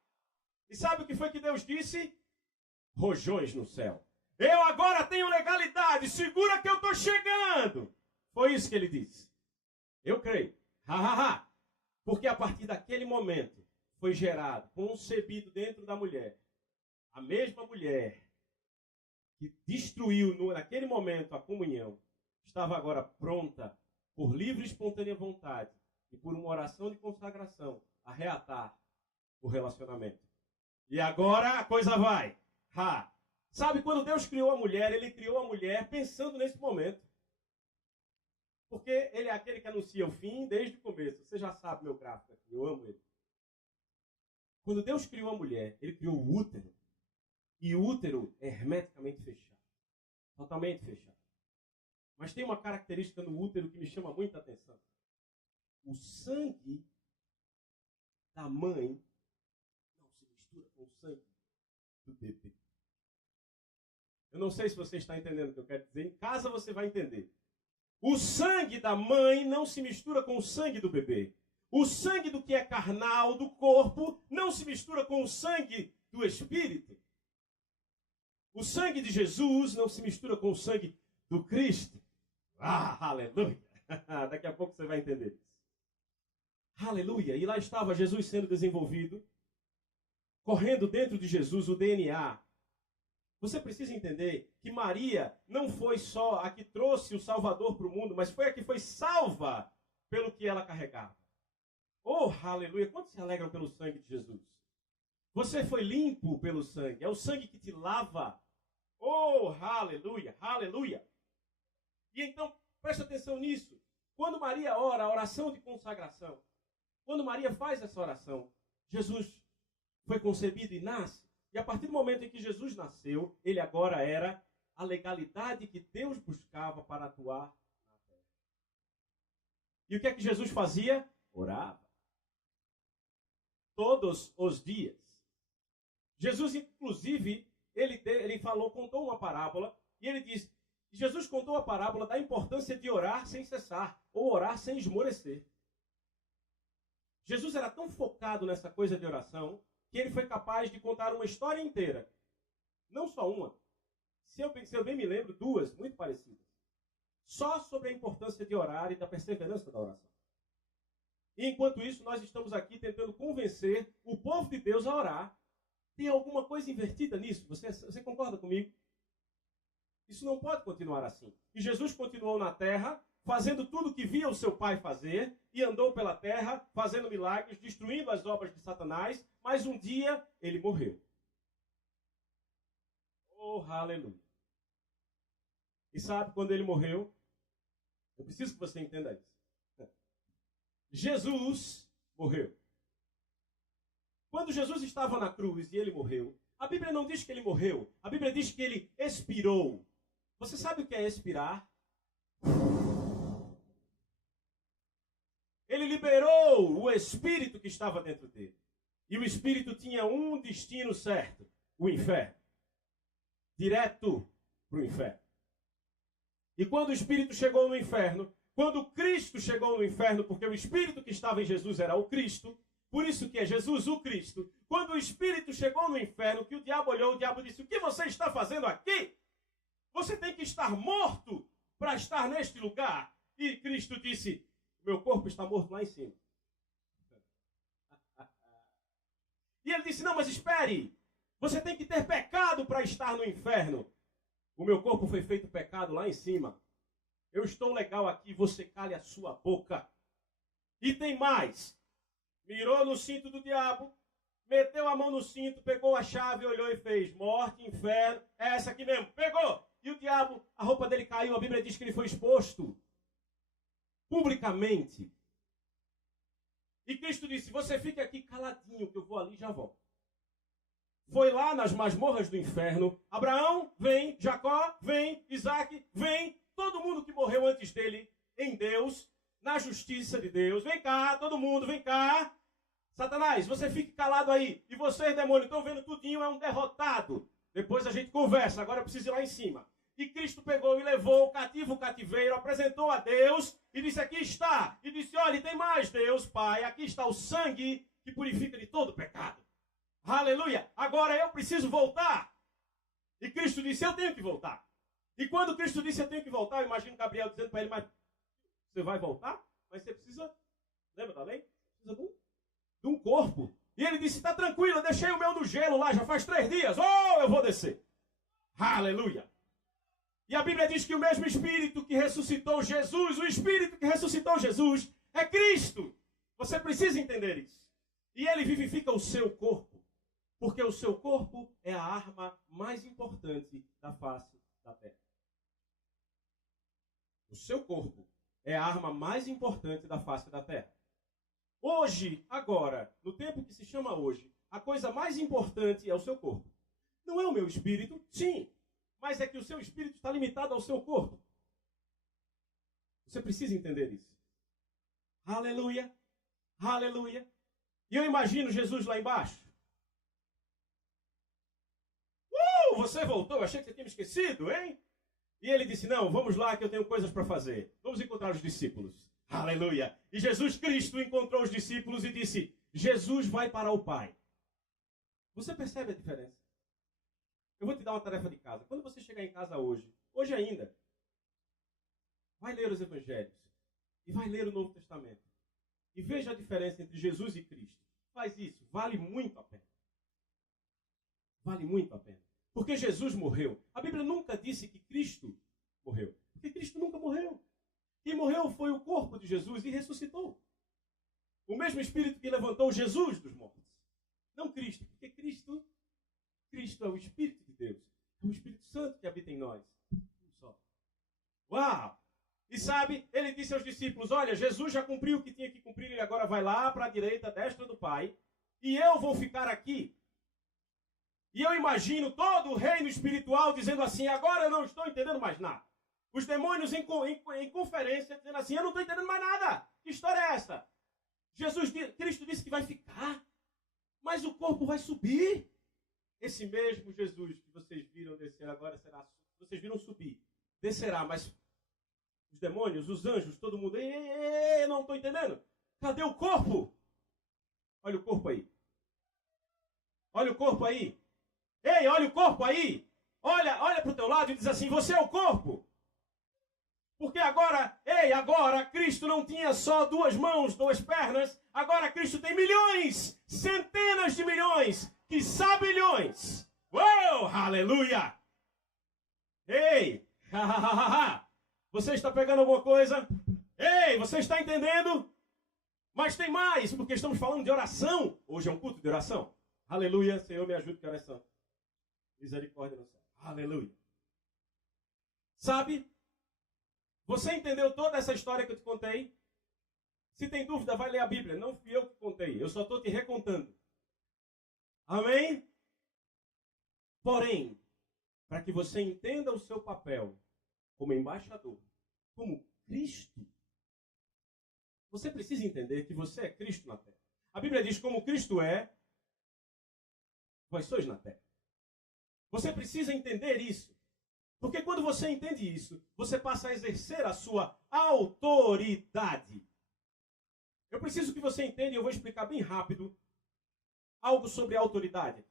E sabe o que foi que Deus disse? Rojões no céu. Eu agora tenho legalidade, segura que eu estou chegando. Foi isso que ele disse. Eu creio. Porque a partir daquele momento foi gerado, concebido dentro da mulher, a mesma mulher que destruiu naquele momento a comunhão, estava agora pronta, por livre e espontânea vontade, e por uma oração de consagração, a reatar o relacionamento. E agora a coisa vai. Sabe, quando Deus criou a mulher, ele criou a mulher pensando nesse momento. Porque ele é aquele que anuncia o fim desde o começo. Você já sabe meu gráfico aqui, eu amo ele. Quando Deus criou a mulher, ele criou o útero. E o útero é hermeticamente fechado. Totalmente fechado. Mas tem uma característica no útero que me chama muita atenção. O sangue da mãe não se mistura com o sangue do bebê. Eu não sei se você está entendendo o que eu quero dizer. Em casa você vai entender. O sangue da mãe não se mistura com o sangue do bebê. O sangue do que é carnal, do corpo, não se mistura com o sangue do espírito. O sangue de Jesus não se mistura com o sangue do Cristo. Aleluia! Daqui a pouco você vai entender isso. Aleluia! E lá estava Jesus sendo desenvolvido, correndo dentro de Jesus o DNA. Você precisa entender que Maria não foi só a que trouxe o Salvador para o mundo, mas foi a que foi salva pelo que ela carregava. Oh, aleluia! Quantos se alegram pelo sangue de Jesus? Você foi limpo pelo sangue. É o sangue que te lava. Oh, aleluia! Aleluia! E então, preste atenção nisso. Quando Maria ora, a oração de consagração, quando Maria faz essa oração, Jesus foi concebido e nasce. E a partir do momento em que Jesus nasceu, ele agora era a legalidade que Deus buscava para atuar na terra. E o que é que Jesus fazia? Orava. Todos os dias. Jesus, inclusive, ele contou uma parábola, e ele diz, Jesus contou a parábola da importância de orar sem cessar, ou orar sem esmorecer. Jesus era tão focado nessa coisa de oração, que ele foi capaz de contar uma história inteira. Não só uma. Se eu bem me lembro, duas, muito parecidas. Só sobre a importância de orar e da perseverança da oração. E enquanto isso, nós estamos aqui tentando convencer o povo de Deus a orar. Tem alguma coisa invertida nisso? Você concorda comigo? Isso não pode continuar assim. E Jesus continuou na terra, fazendo tudo o que via o seu pai fazer, e andou pela terra, fazendo milagres, destruindo as obras de Satanás, mas um dia ele morreu. Oh, aleluia. E sabe quando ele morreu? Eu preciso que você entenda isso. Jesus morreu. Quando Jesus estava na cruz e ele morreu, a Bíblia não diz que ele morreu, a Bíblia diz que ele expirou. Você sabe o que é expirar? Ele liberou o espírito que estava dentro dele. E o espírito tinha um destino certo, o inferno. Direto para o inferno. E quando o espírito chegou no inferno, quando Cristo chegou no inferno, porque o espírito que estava em Jesus era o Cristo, por isso que é Jesus o Cristo, quando o espírito chegou no inferno, que o diabo olhou, o diabo disse, o que você está fazendo aqui? Você tem que estar morto para estar neste lugar. E Cristo disse, meu corpo está morto lá em cima. E ele disse, não, mas espere, você tem que ter pecado para estar no inferno. O meu corpo foi feito pecado lá em cima. Eu estou legal aqui, você cale a sua boca. E tem mais. Mirou no cinto do diabo, meteu a mão no cinto, pegou a chave, olhou e fez, morte, inferno, é essa aqui mesmo, pegou. E o diabo, a roupa dele caiu, a Bíblia diz que ele foi exposto publicamente. E Cristo disse, você fica aqui caladinho, que eu vou ali e já volto. Foi lá nas masmorras do inferno, Abraão, vem, Jacó, vem, Isaac, vem, todo mundo que morreu antes dele em Deus, na justiça de Deus. Vem cá, todo mundo, vem cá. Satanás, você fique calado aí. E vocês, demônio, estão vendo tudinho, é um derrotado. Depois a gente conversa, agora eu preciso ir lá em cima. E Cristo pegou e levou o cativo o cativeiro, apresentou a Deus e disse, aqui está. E disse, olha, tem mais, Deus, Pai, aqui está o sangue que purifica de todo pecado. Aleluia! Agora eu preciso voltar. E Cristo disse, eu tenho que voltar. E quando Cristo disse, eu tenho que voltar, eu imagino Gabriel dizendo para ele, mas você vai voltar? Mas você precisa, lembra da lei? Precisa de um corpo. E ele disse, está tranquilo, eu deixei o meu no gelo lá, já faz 3 dias. Oh, eu vou descer. Aleluia! E a Bíblia diz que o mesmo Espírito que ressuscitou Jesus, o Espírito que ressuscitou Jesus, é Cristo. Você precisa entender isso. E ele vivifica o seu corpo. Porque o seu corpo é a arma mais importante da face da terra. O seu corpo é a arma mais importante da face da terra. Hoje, agora, no tempo que se chama hoje, a coisa mais importante é o seu corpo. Não é o meu espírito, sim, mas é que o seu espírito está limitado ao seu corpo. Você precisa entender isso. Aleluia, aleluia. E eu imagino Jesus lá embaixo. Você voltou, achei que você tinha me esquecido, hein? E ele disse, não, vamos lá que eu tenho coisas para fazer. Vamos encontrar os discípulos. Aleluia. E Jesus Cristo encontrou os discípulos e disse, Jesus vai para o Pai. Você percebe a diferença? Eu vou te dar uma tarefa de casa. Quando você chegar em casa hoje ainda, vai ler os evangelhos e vai ler o Novo Testamento. E veja a diferença entre Jesus e Cristo. Faz isso, vale muito a pena. Vale muito a pena. Porque Jesus morreu. A Bíblia nunca disse que Cristo morreu. Porque Cristo nunca morreu. Quem morreu foi o corpo de Jesus e ressuscitou. O mesmo Espírito que levantou Jesus dos mortos. Não Cristo. Porque Cristo é o Espírito de Deus. É o Espírito Santo que habita em nós. Só. Uau! E sabe, ele disse aos discípulos, olha, Jesus já cumpriu o que tinha que cumprir, ele agora vai lá para a direita, destra do Pai, e eu vou ficar aqui. E eu imagino todo o reino espiritual dizendo assim, agora eu não estou entendendo mais nada. Os demônios em conferência dizendo assim, eu não estou entendendo mais nada. Que história é essa? Cristo disse que vai ficar, mas o corpo vai subir. Esse mesmo Jesus que vocês viram descer agora será, vocês viram subir, descerá, mas os demônios, os anjos, todo mundo, não estou entendendo. Cadê o corpo? Olha o corpo aí. Olha o corpo aí. Ei, olha o corpo aí. Olha para o teu lado e diz assim, você é o corpo. Porque agora Cristo não tinha só 2 mãos, 2 pernas. Agora Cristo tem milhões, centenas de milhões, quiçá bilhões. Uou, aleluia. Ei, você está pegando alguma coisa? Ei, você está entendendo? Mas tem mais, porque estamos falando de oração. Hoje é um culto de oração. Aleluia, Senhor, me ajude com a oração. Misericórdia no céu. Aleluia. Sabe? Você entendeu toda essa história que eu te contei? Se tem dúvida, vai ler a Bíblia. Não fui eu que contei, eu só estou te recontando. Amém? Porém, para que você entenda o seu papel como embaixador, como Cristo, você precisa entender que você é Cristo na terra. A Bíblia diz como Cristo é, vós sois na terra. Você precisa entender isso. Porque quando você entende isso, você passa a exercer a sua autoridade. Eu preciso que você entenda, e eu vou explicar bem rápido, algo sobre a autoridade.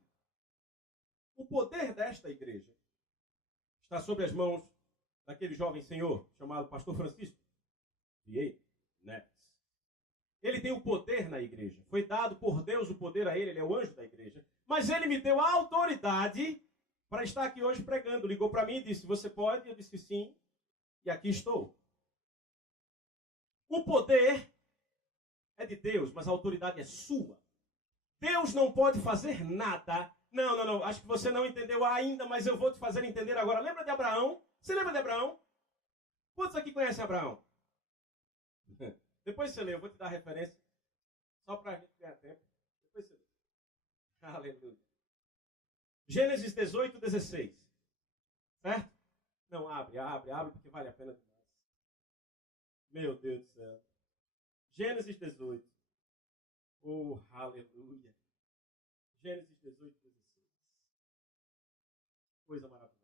O poder desta igreja está sobre as mãos daquele jovem senhor chamado Pastor Francisco Vieira Neves. Ele tem o poder na igreja. Foi dado por Deus o poder a ele, ele é o anjo da igreja. Mas ele me deu a autoridade para estar aqui hoje pregando. Ligou para mim e disse, você pode? Eu disse sim, e aqui estou. O poder é de Deus, mas a autoridade é sua. Deus não pode fazer nada. Não, acho que você não entendeu ainda, mas eu vou te fazer entender agora. Lembra de Abraão? Você lembra de Abraão? Quantos aqui conhecem Abraão? Depois você lê, eu vou te dar a referência, só para a gente ganhar tempo. Depois você lê. Aleluia. Gênesis 18, 16. Certo? Não, abre, porque vale a pena demais. Meu Deus do céu. Gênesis 18. Oh, aleluia. Gênesis 18, 16. Coisa maravilhosa.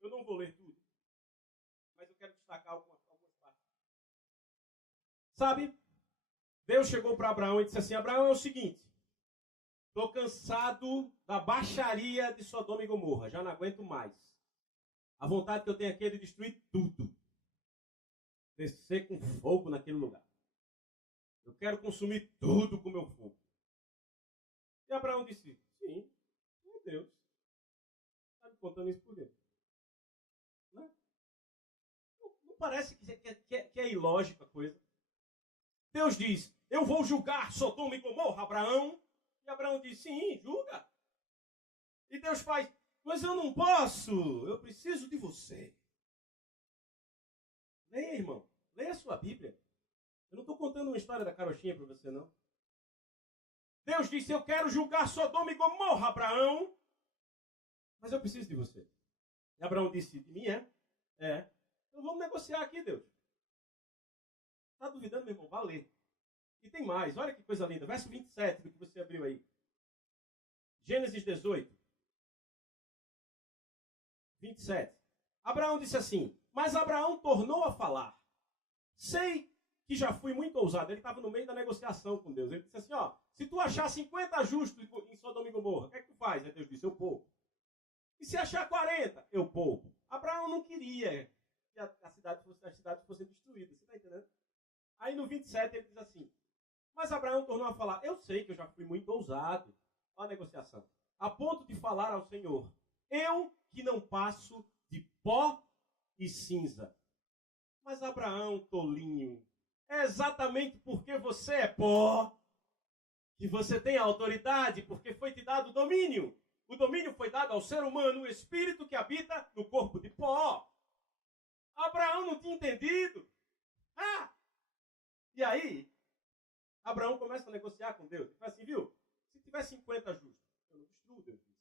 Eu não vou ler tudo, mas eu quero destacar algumas partes. Sabe, Deus chegou para Abraão e disse assim: Abraão, é o seguinte, estou cansado da baixaria de Sodoma e Gomorra, já não aguento mais. A vontade que eu tenho aqui é de destruir tudo. Descer com fogo naquele lugar. Eu quero consumir tudo com meu fogo. E Abraão disse: sim, meu Deus. Está me contando isso por quê? Não parece que é ilógica a coisa? Deus diz: eu vou julgar Sodoma e Gomorra, Abraão. E Abraão diz: sim, julga. E Deus faz: mas eu não posso, eu preciso de você. Leia, irmão, leia a sua Bíblia. Eu não estou contando uma história da carochinha para você, não. Deus disse: eu quero julgar Sodoma e Gomorra, Abraão, mas eu preciso de você. E Abraão disse: de mim é? É. Então vamos negociar aqui, Deus. Está duvidando, meu irmão? Vá ler. E tem mais, olha que coisa linda. Verso 27 do que você abriu aí. Gênesis 18. 27. Abraão disse assim: mas Abraão tornou a falar: sei que já fui muito ousado. Ele estava no meio da negociação com Deus. Ele disse assim: ó, se tu achar 50 justos em Sodoma e Gomorra, o que é que tu faz? Aí Deus disse: eu poupo. E se achar 40, eu poupo. Abraão não queria que as cidades fossem destruídas. Você está entendendo? Aí no 27 ele diz assim: mas Abraão tornou a falar: eu sei que eu já fui muito ousado. Olha a negociação. A ponto de falar ao Senhor: eu que não passo de pó e cinza. Mas Abraão, tolinho, é exatamente porque você é pó que você tem a autoridade, porque foi te dado o domínio. O domínio foi dado ao ser humano, o espírito que habita no corpo de pó. Abraão não tinha entendido. E aí, Abraão começa a negociar com Deus. Ele fala assim: viu, se tiver 50 justos, eu não destruo, Deus disse.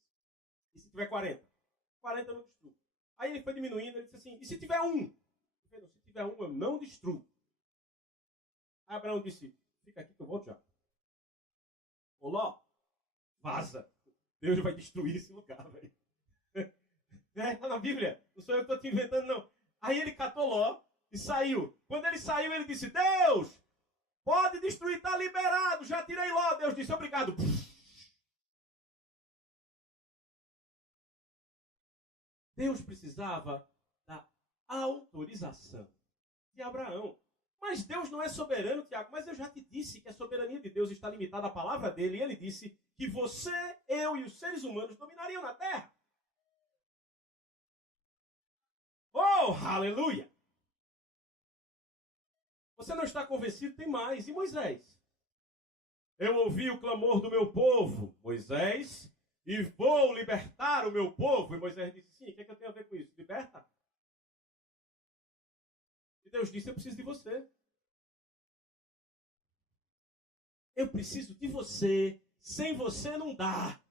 E se tiver 40? 40 eu não destruo. Aí ele foi diminuindo, ele disse assim: e se tiver um? Se tiver um, eu não destruo. Aí Abraão disse: fica aqui que eu volto já. Ô Ló, vaza. Deus vai destruir esse lugar, velho. Está na Bíblia. Não sou eu que estou te inventando, não. Aí ele catou Ló e saiu. Quando ele saiu, ele disse: Deus, pode destruir, está liberado. Já tirei Ló. Deus disse: obrigado. Deus precisava da autorização de Abraão. Mas Deus não é soberano, Tiago. Mas eu já te disse que a soberania de Deus está limitada à palavra dele. E ele disse que você, eu e os seres humanos dominariam na terra. Oh, aleluia! Você não está convencido? Tem mais. E Moisés? Eu ouvi o clamor do meu povo, Moisés, e vou libertar o meu povo. E Moisés disse: sim, o que é que eu tenho a ver com isso? Liberta. E Deus disse: eu preciso de você. Eu preciso de você. Sem você não dá.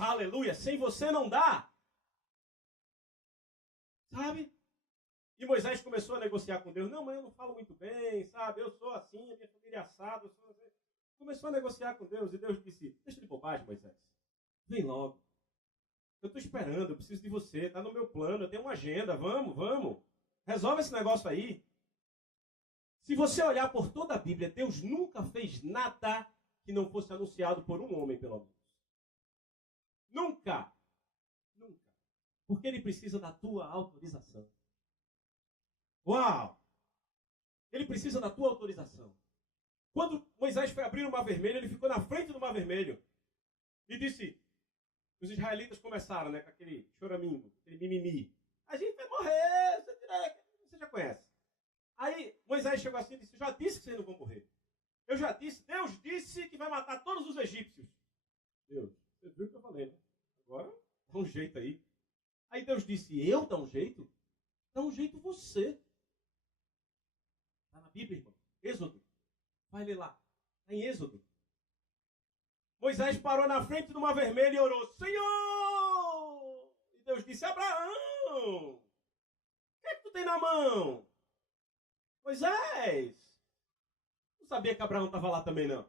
Aleluia! Sem você não dá. Sabe? E Moisés começou a negociar com Deus. Não, mas eu não falo muito bem, sabe? Eu sou assim, a minha família é assada. Eu sou assim. Começou a negociar com Deus. E Deus disse: deixa de bobagem, Moisés. Vem logo. Eu estou esperando, eu preciso de você. Está no meu plano, eu tenho uma agenda. Vamos. Resolve esse negócio aí. Se você olhar por toda a Bíblia, Deus nunca fez nada que não fosse anunciado por um homem, pelo menos. Nunca. Porque ele precisa da tua autorização. Uau! Ele precisa da tua autorização. Quando Moisés foi abrir o Mar Vermelho, ele ficou na frente do Mar Vermelho e disse: os israelitas começaram, né, com aquele choramingo, aquele mimimi. A gente vai morrer, você já conhece. Aí Moisés chegou assim e disse: eu já disse que vocês não vão morrer. Eu já disse, Deus disse que vai matar todos os egípcios. Deus, você viu o que eu falei, né? Agora, dá um jeito aí. Aí Deus disse: eu dá um jeito? Dá um jeito você. Está na Bíblia, irmão. Êxodo. Vai ler lá. Está em Êxodo. Moisés parou na frente do Mar Vermelho e orou: Senhor! E Deus disse: Abraão! tem na mão? Moisés. Não sabia que Abraão estava lá também, não.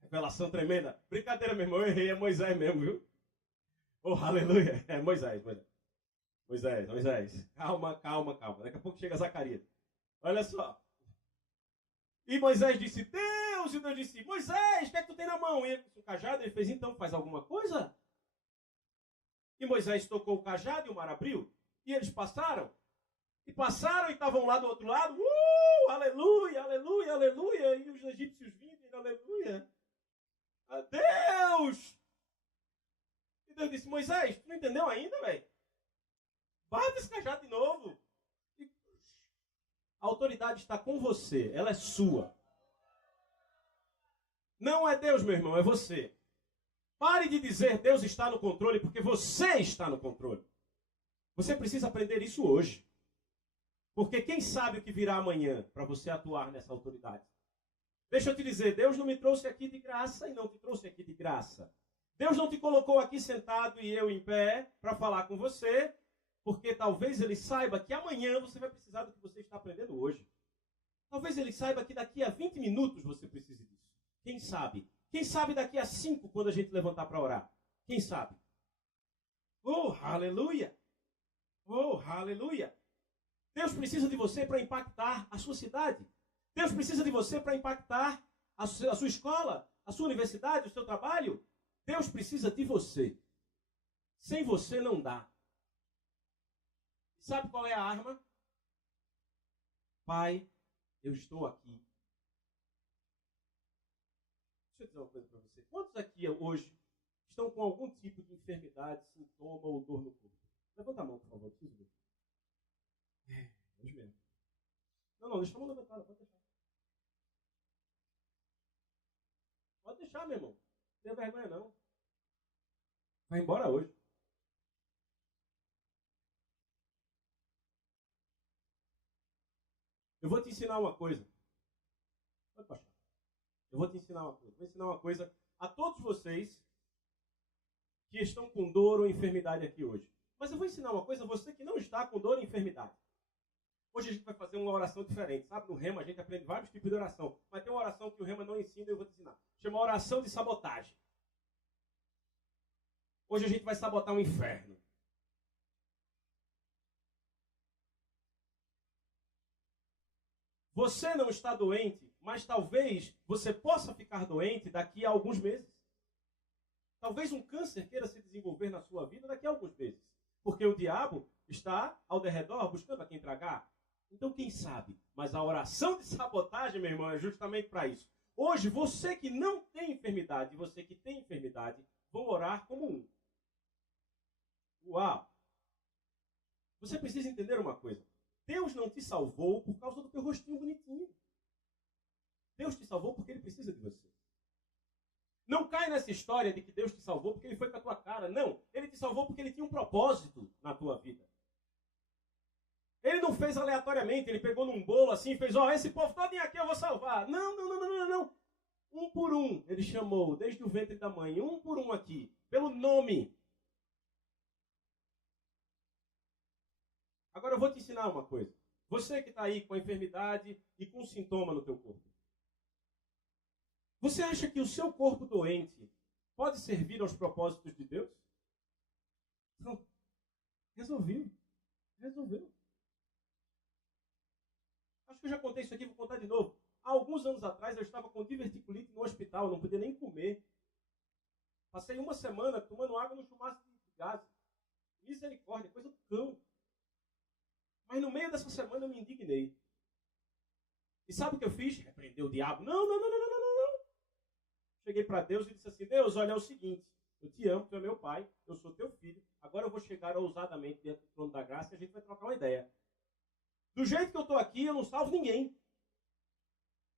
Revelação tremenda. Brincadeira, meu irmão, eu errei, é Moisés mesmo, viu? Oh, aleluia. É Moisés. Calma. Daqui a pouco chega Zacarias. Olha só. E Moisés disse, Deus! E Deus disse, Moisés, o que é que tu tem na mão? E ele disse, o cajado. Ele fez, então, faz alguma coisa? E Moisés tocou o cajado e o mar abriu. E eles passaram. E passaram e estavam lá do outro lado. Aleluia. E os egípcios vindo, aleluia. Deus! E Deus disse, Moisés, tu não entendeu ainda, velho? Bate esse cajado de novo. E a autoridade está com você, ela é sua. Não é Deus, meu irmão, é você. Pare de dizer Deus está no controle, porque você está no controle. Você precisa aprender isso hoje. Porque quem sabe o que virá amanhã para você atuar nessa autoridade? Deixa eu te dizer, Deus não me trouxe aqui de graça e não te trouxe aqui de graça. Deus não te colocou aqui sentado e eu em pé para falar com você, porque talvez Ele saiba que amanhã você vai precisar do que você está aprendendo hoje. Talvez Ele saiba que daqui a 20 minutos você precise disso. Quem sabe? Quem sabe daqui a 5 quando a gente levantar para orar? Quem sabe? Oh, aleluia! Oh, aleluia! Deus precisa de você para impactar a sua cidade. Deus precisa de você para impactar a sua escola, a sua universidade, o seu trabalho. Deus precisa de você. Sem você não dá. Sabe qual é a arma? Pai, eu estou aqui. Deixa eu dizer uma coisa para você. Quantos aqui hoje estão com algum tipo de enfermidade, sintoma ou dor no corpo? Levanta a mão, por favor. Preciso ver. Hoje mesmo. Não, deixa a mão levantada, pode deixar. Pode deixar, meu irmão. Não tenha vergonha, não. Vai embora hoje. Eu vou te ensinar uma coisa. Pode baixar. Eu vou te ensinar uma coisa. Vou ensinar uma coisa a todos vocês que estão com dor ou enfermidade aqui hoje. Mas eu vou ensinar uma coisa a você que não está com dor ou enfermidade. Hoje a gente vai fazer uma oração diferente, sabe? No Rema a gente aprende vários tipos de oração. Mas tem uma oração que o Rema não ensina e eu vou te ensinar. Chama oração de sabotagem. Hoje a gente vai sabotar o inferno. Você não está doente, mas talvez você possa ficar doente daqui a alguns meses. Talvez um câncer queira se desenvolver na sua vida daqui a alguns meses. Porque o diabo está ao derredor buscando a quem tragar. Então, quem sabe? Mas a oração de sabotagem, meu irmão, é justamente para isso. Hoje, você que não tem enfermidade e você que tem enfermidade, vão orar como um. Uau! Você precisa entender uma coisa. Deus não te salvou por causa do teu rostinho bonitinho. Deus te salvou porque Ele precisa de você. Não cai nessa história de que Deus te salvou porque Ele foi com a tua cara. Não. Ele te salvou porque Ele tinha um propósito na tua vida. Ele não fez aleatoriamente. Ele pegou num bolo assim e fez, esse povo todinho aqui eu vou salvar. Não. Um por um. Ele chamou, desde o ventre da mãe, um por um aqui. Pelo nome. Agora eu vou te ensinar uma coisa. Você que está aí com a enfermidade e com sintoma no teu corpo. Você acha que o seu corpo doente pode servir aos propósitos de Deus? Não. Resolveu. Acho que eu já contei isso aqui, vou contar de novo. Há alguns anos atrás eu estava com diverticulite no hospital, não podia nem comer. Passei uma semana tomando água no chumaço de gás. Misericórdia, coisa do cão. Mas no meio dessa semana eu me indignei. E sabe o que eu fiz? Repreendeu o diabo. Não. Cheguei para Deus e disse assim, Deus, olha, é o seguinte, eu te amo, tu é meu pai, eu sou teu filho, agora eu vou chegar ousadamente dentro do trono da graça e a gente vai trocar uma ideia. Do jeito que eu estou aqui, eu não salvo ninguém.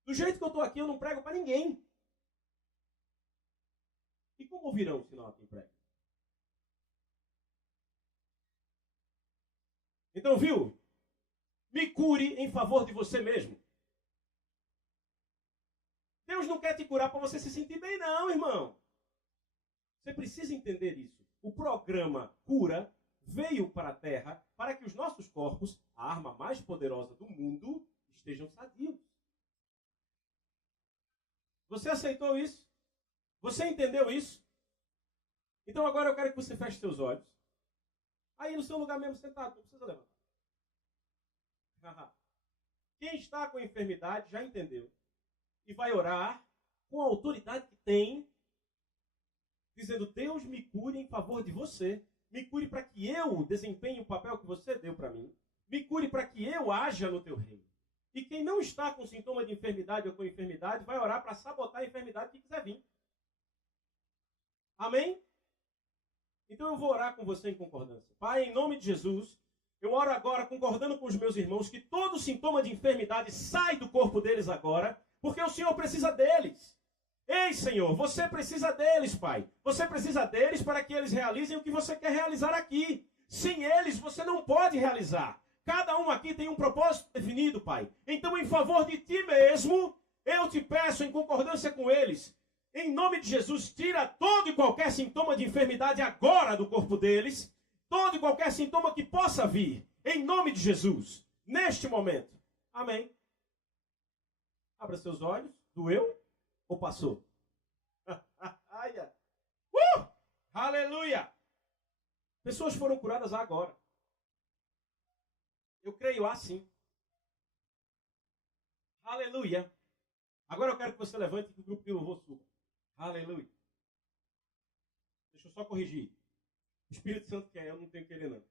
Do jeito que eu estou aqui, eu não prego para ninguém. E como ouvirão se não há quem pregue? Então, viu? Me cure em favor de você mesmo. Deus não quer te curar para você se sentir bem, não, irmão. Você precisa entender isso. O programa cura veio para a terra para que os nossos corpos, a arma mais poderosa do mundo, estejam sadios. Você aceitou isso? Você entendeu isso? Então agora eu quero que você feche seus olhos. Aí no seu lugar mesmo sentado, não precisa levantar. Quem está com enfermidade já entendeu. E vai orar com a autoridade que tem, dizendo: Deus, me cure em favor de você. Me cure para que eu desempenhe o papel que você deu para mim. Me cure para que eu haja no teu reino. E quem não está com sintoma de enfermidade ou com enfermidade, vai orar para sabotar a enfermidade que quiser vir. Amém? Então eu vou orar com você em concordância. Pai, em nome de Jesus, eu oro agora concordando com os meus irmãos que todo sintoma de enfermidade sai do corpo deles agora, porque o Senhor precisa deles. Ei, Senhor, você precisa deles, Pai. Você precisa deles para que eles realizem o que você quer realizar aqui. Sem eles, você não pode realizar. Cada um aqui tem um propósito definido, Pai. Então, em favor de Ti mesmo, eu te peço, em concordância com eles, em nome de Jesus, tira todo e qualquer sintoma de enfermidade agora do corpo deles, todo e qualquer sintoma que possa vir, em nome de Jesus, neste momento. Amém. Abra seus olhos. Doeu ou passou? Aleluia! Pessoas foram curadas agora. Eu creio assim. Aleluia! Agora eu quero que você levante e que o grupo de louvor suba. Aleluia! Deixa eu só corrigir. O Espírito Santo quer, eu não tenho que querer não.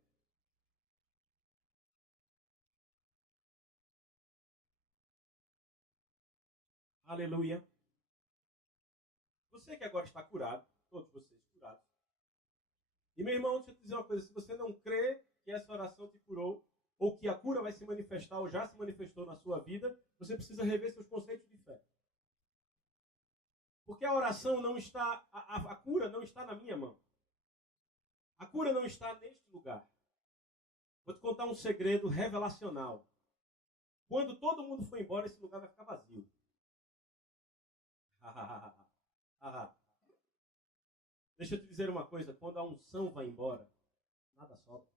Aleluia! Você que agora está curado, todos vocês curados. E meu irmão, deixa eu te dizer uma coisa, se você não crê que essa oração te curou, ou que a cura vai se manifestar, ou já se manifestou na sua vida, você precisa rever seus conceitos de fé. Porque a oração não está, a cura não está na minha mão. A cura não está neste lugar. Vou te contar um segredo revelacional. Quando todo mundo for embora, esse lugar vai ficar vazio. Deixa eu te dizer uma coisa, quando a unção vai embora, nada sobra.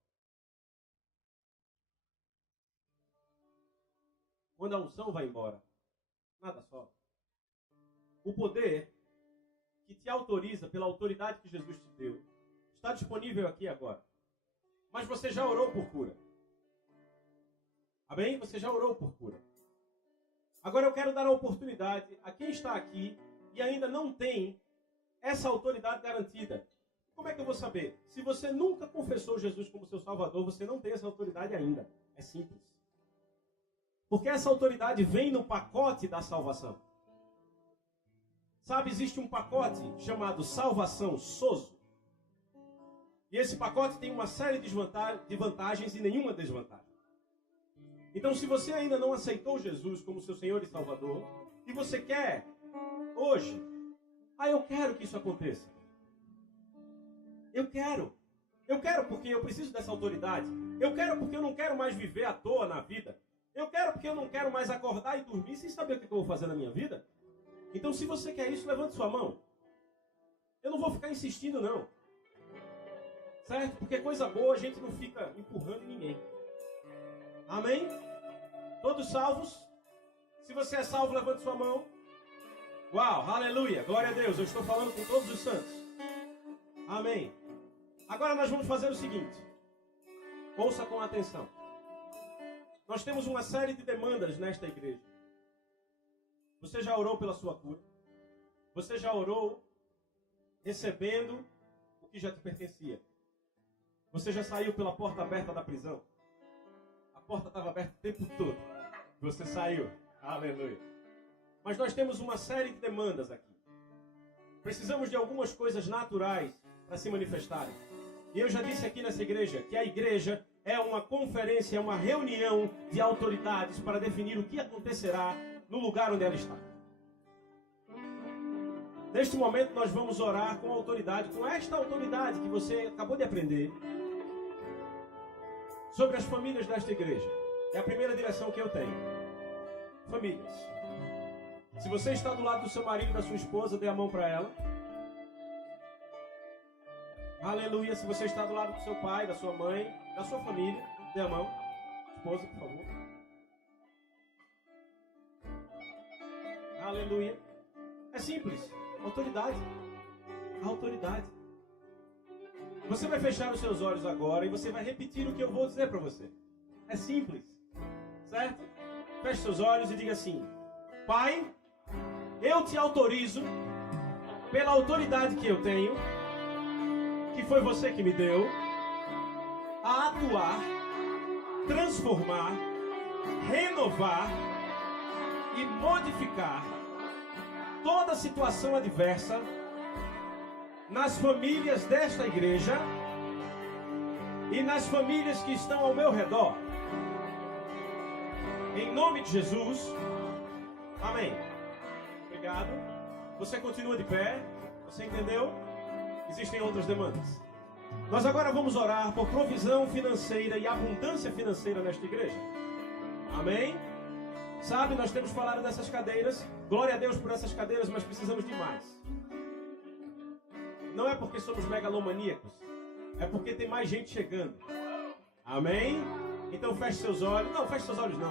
Quando a unção vai embora, nada sobra. O poder que te autoriza pela autoridade que Jesus te deu está disponível aqui agora. Mas você já orou por cura. Amém? Você já orou por cura. Agora eu quero dar a oportunidade a quem está aqui e ainda não tem essa autoridade garantida. Como é que eu vou saber? Se você nunca confessou Jesus como seu Salvador, você não tem essa autoridade ainda. É simples. Porque essa autoridade vem no pacote da salvação. Sabe, existe um pacote chamado salvação, sozo. E esse pacote tem uma série de vantagens e nenhuma desvantagem. Então, se você ainda não aceitou Jesus como seu Senhor e Salvador, e você quer, hoje, eu quero que isso aconteça. Eu quero porque eu preciso dessa autoridade. Eu quero porque eu não quero mais viver à toa na vida. Eu quero porque eu não quero mais acordar e dormir sem saber o que eu vou fazer na minha vida. Então, se você quer isso, levante sua mão. Eu não vou ficar insistindo, não. Certo? Porque coisa boa a gente não fica empurrando em ninguém. Amém? Todos salvos? Se você é salvo, levante sua mão. Uau, aleluia, glória a Deus. Eu estou falando com todos os santos. Amém. Agora nós vamos fazer o seguinte. Ouça com atenção. Nós temos uma série de demandas nesta igreja. Você já orou pela sua cura? Você já orou recebendo o que já te pertencia? Você já saiu pela porta aberta da prisão? A porta estava aberta o tempo todo. Você saiu. Aleluia. Mas nós temos uma série de demandas aqui. Precisamos de algumas coisas naturais para se manifestarem. E eu já disse aqui nessa igreja que a igreja é uma conferência, é uma reunião de autoridades para definir o que acontecerá no lugar onde ela está. Neste momento nós vamos orar com autoridade, com esta autoridade que você acabou de aprender, sobre as famílias desta igreja. É a primeira direção que eu tenho. Famílias. Se você está do lado do seu marido e da sua esposa, dê a mão para ela. Aleluia. Se você está do lado do seu pai, da sua mãe, da sua família, dê a mão. Esposa, por favor. Aleluia. É simples. Autoridade. A autoridade. Você vai fechar os seus olhos agora e você vai repetir o que eu vou dizer para você. É simples. Certo? Feche seus olhos e diga assim: Pai, eu te autorizo, pela autoridade que eu tenho, que foi você que me deu, a atuar, transformar, renovar e modificar toda situação adversa nas famílias desta igreja e nas famílias que estão ao meu redor. Em nome de Jesus. Amém. Obrigado. Você continua de pé. Você entendeu? Existem outras demandas. Nós agora vamos orar por provisão financeira e abundância financeira nesta igreja. Amém? Sabe, nós temos falado dessas cadeiras. Glória a Deus por essas cadeiras, mas precisamos de mais. Não é porque somos megalomaníacos. É porque tem mais gente chegando. Amém? Então feche seus olhos. Não, feche seus olhos não.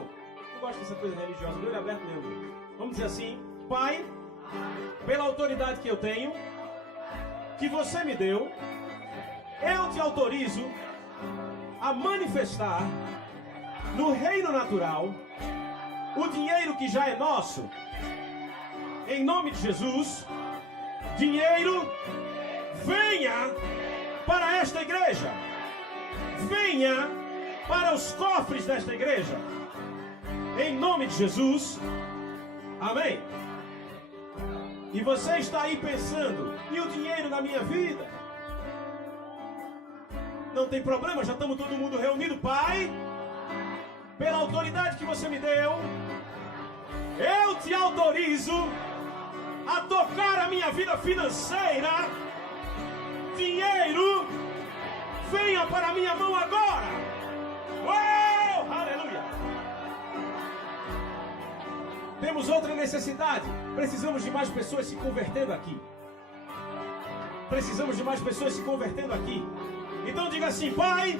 Não gosto dessa coisa religiosa. Olho aberto mesmo. Vamos dizer assim: Pai, pela autoridade que eu tenho, que você me deu, eu te autorizo a manifestar no reino natural o dinheiro que já é nosso. Em nome de Jesus, dinheiro, venha para esta igreja. Venha para os cofres desta igreja. Em nome de Jesus. Amém. E você está aí pensando: e o dinheiro na minha vida? Não tem problema, já estamos todo mundo reunido. Pai, pela autoridade que você me deu, eu te autorizo a tocar a minha vida financeira. Dinheiro, venha para a minha mão agora. Oh, aleluia. Temos outra necessidade. Precisamos de mais pessoas se convertendo aqui. Precisamos de mais pessoas se convertendo aqui. Então diga assim: Pai,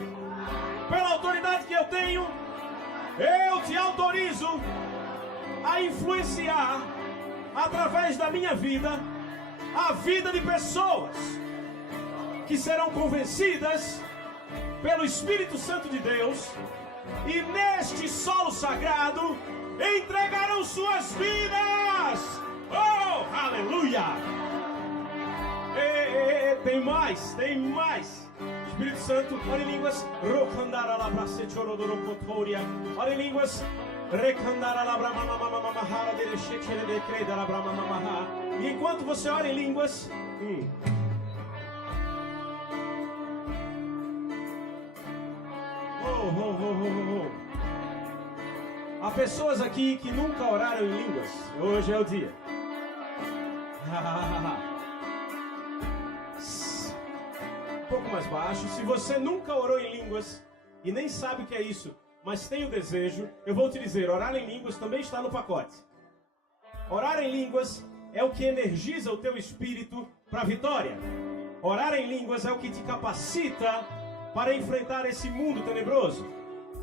pela autoridade que eu tenho, eu te autorizo a influenciar através da minha vida a vida de pessoas que serão convencidas pelo Espírito Santo de Deus e neste solo sagrado entregarão suas vidas. Oh, aleluia! Tem mais, tem mais. Espírito Santo, ore em línguas. Ore em línguas. E enquanto você ora em línguas, há pessoas aqui que nunca oraram em línguas. Hoje é o dia. Um pouco mais baixo. Se você nunca orou em línguas e nem sabe o que é isso, mas tem o desejo, eu vou te dizer: orar em línguas também está no pacote. Orar em línguas é o que energiza o teu espírito para a vitória. Orar em línguas é o que te capacita para enfrentar esse mundo tenebroso.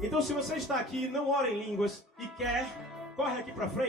Então, se você está aqui, não ora em línguas e quer, corre aqui para frente.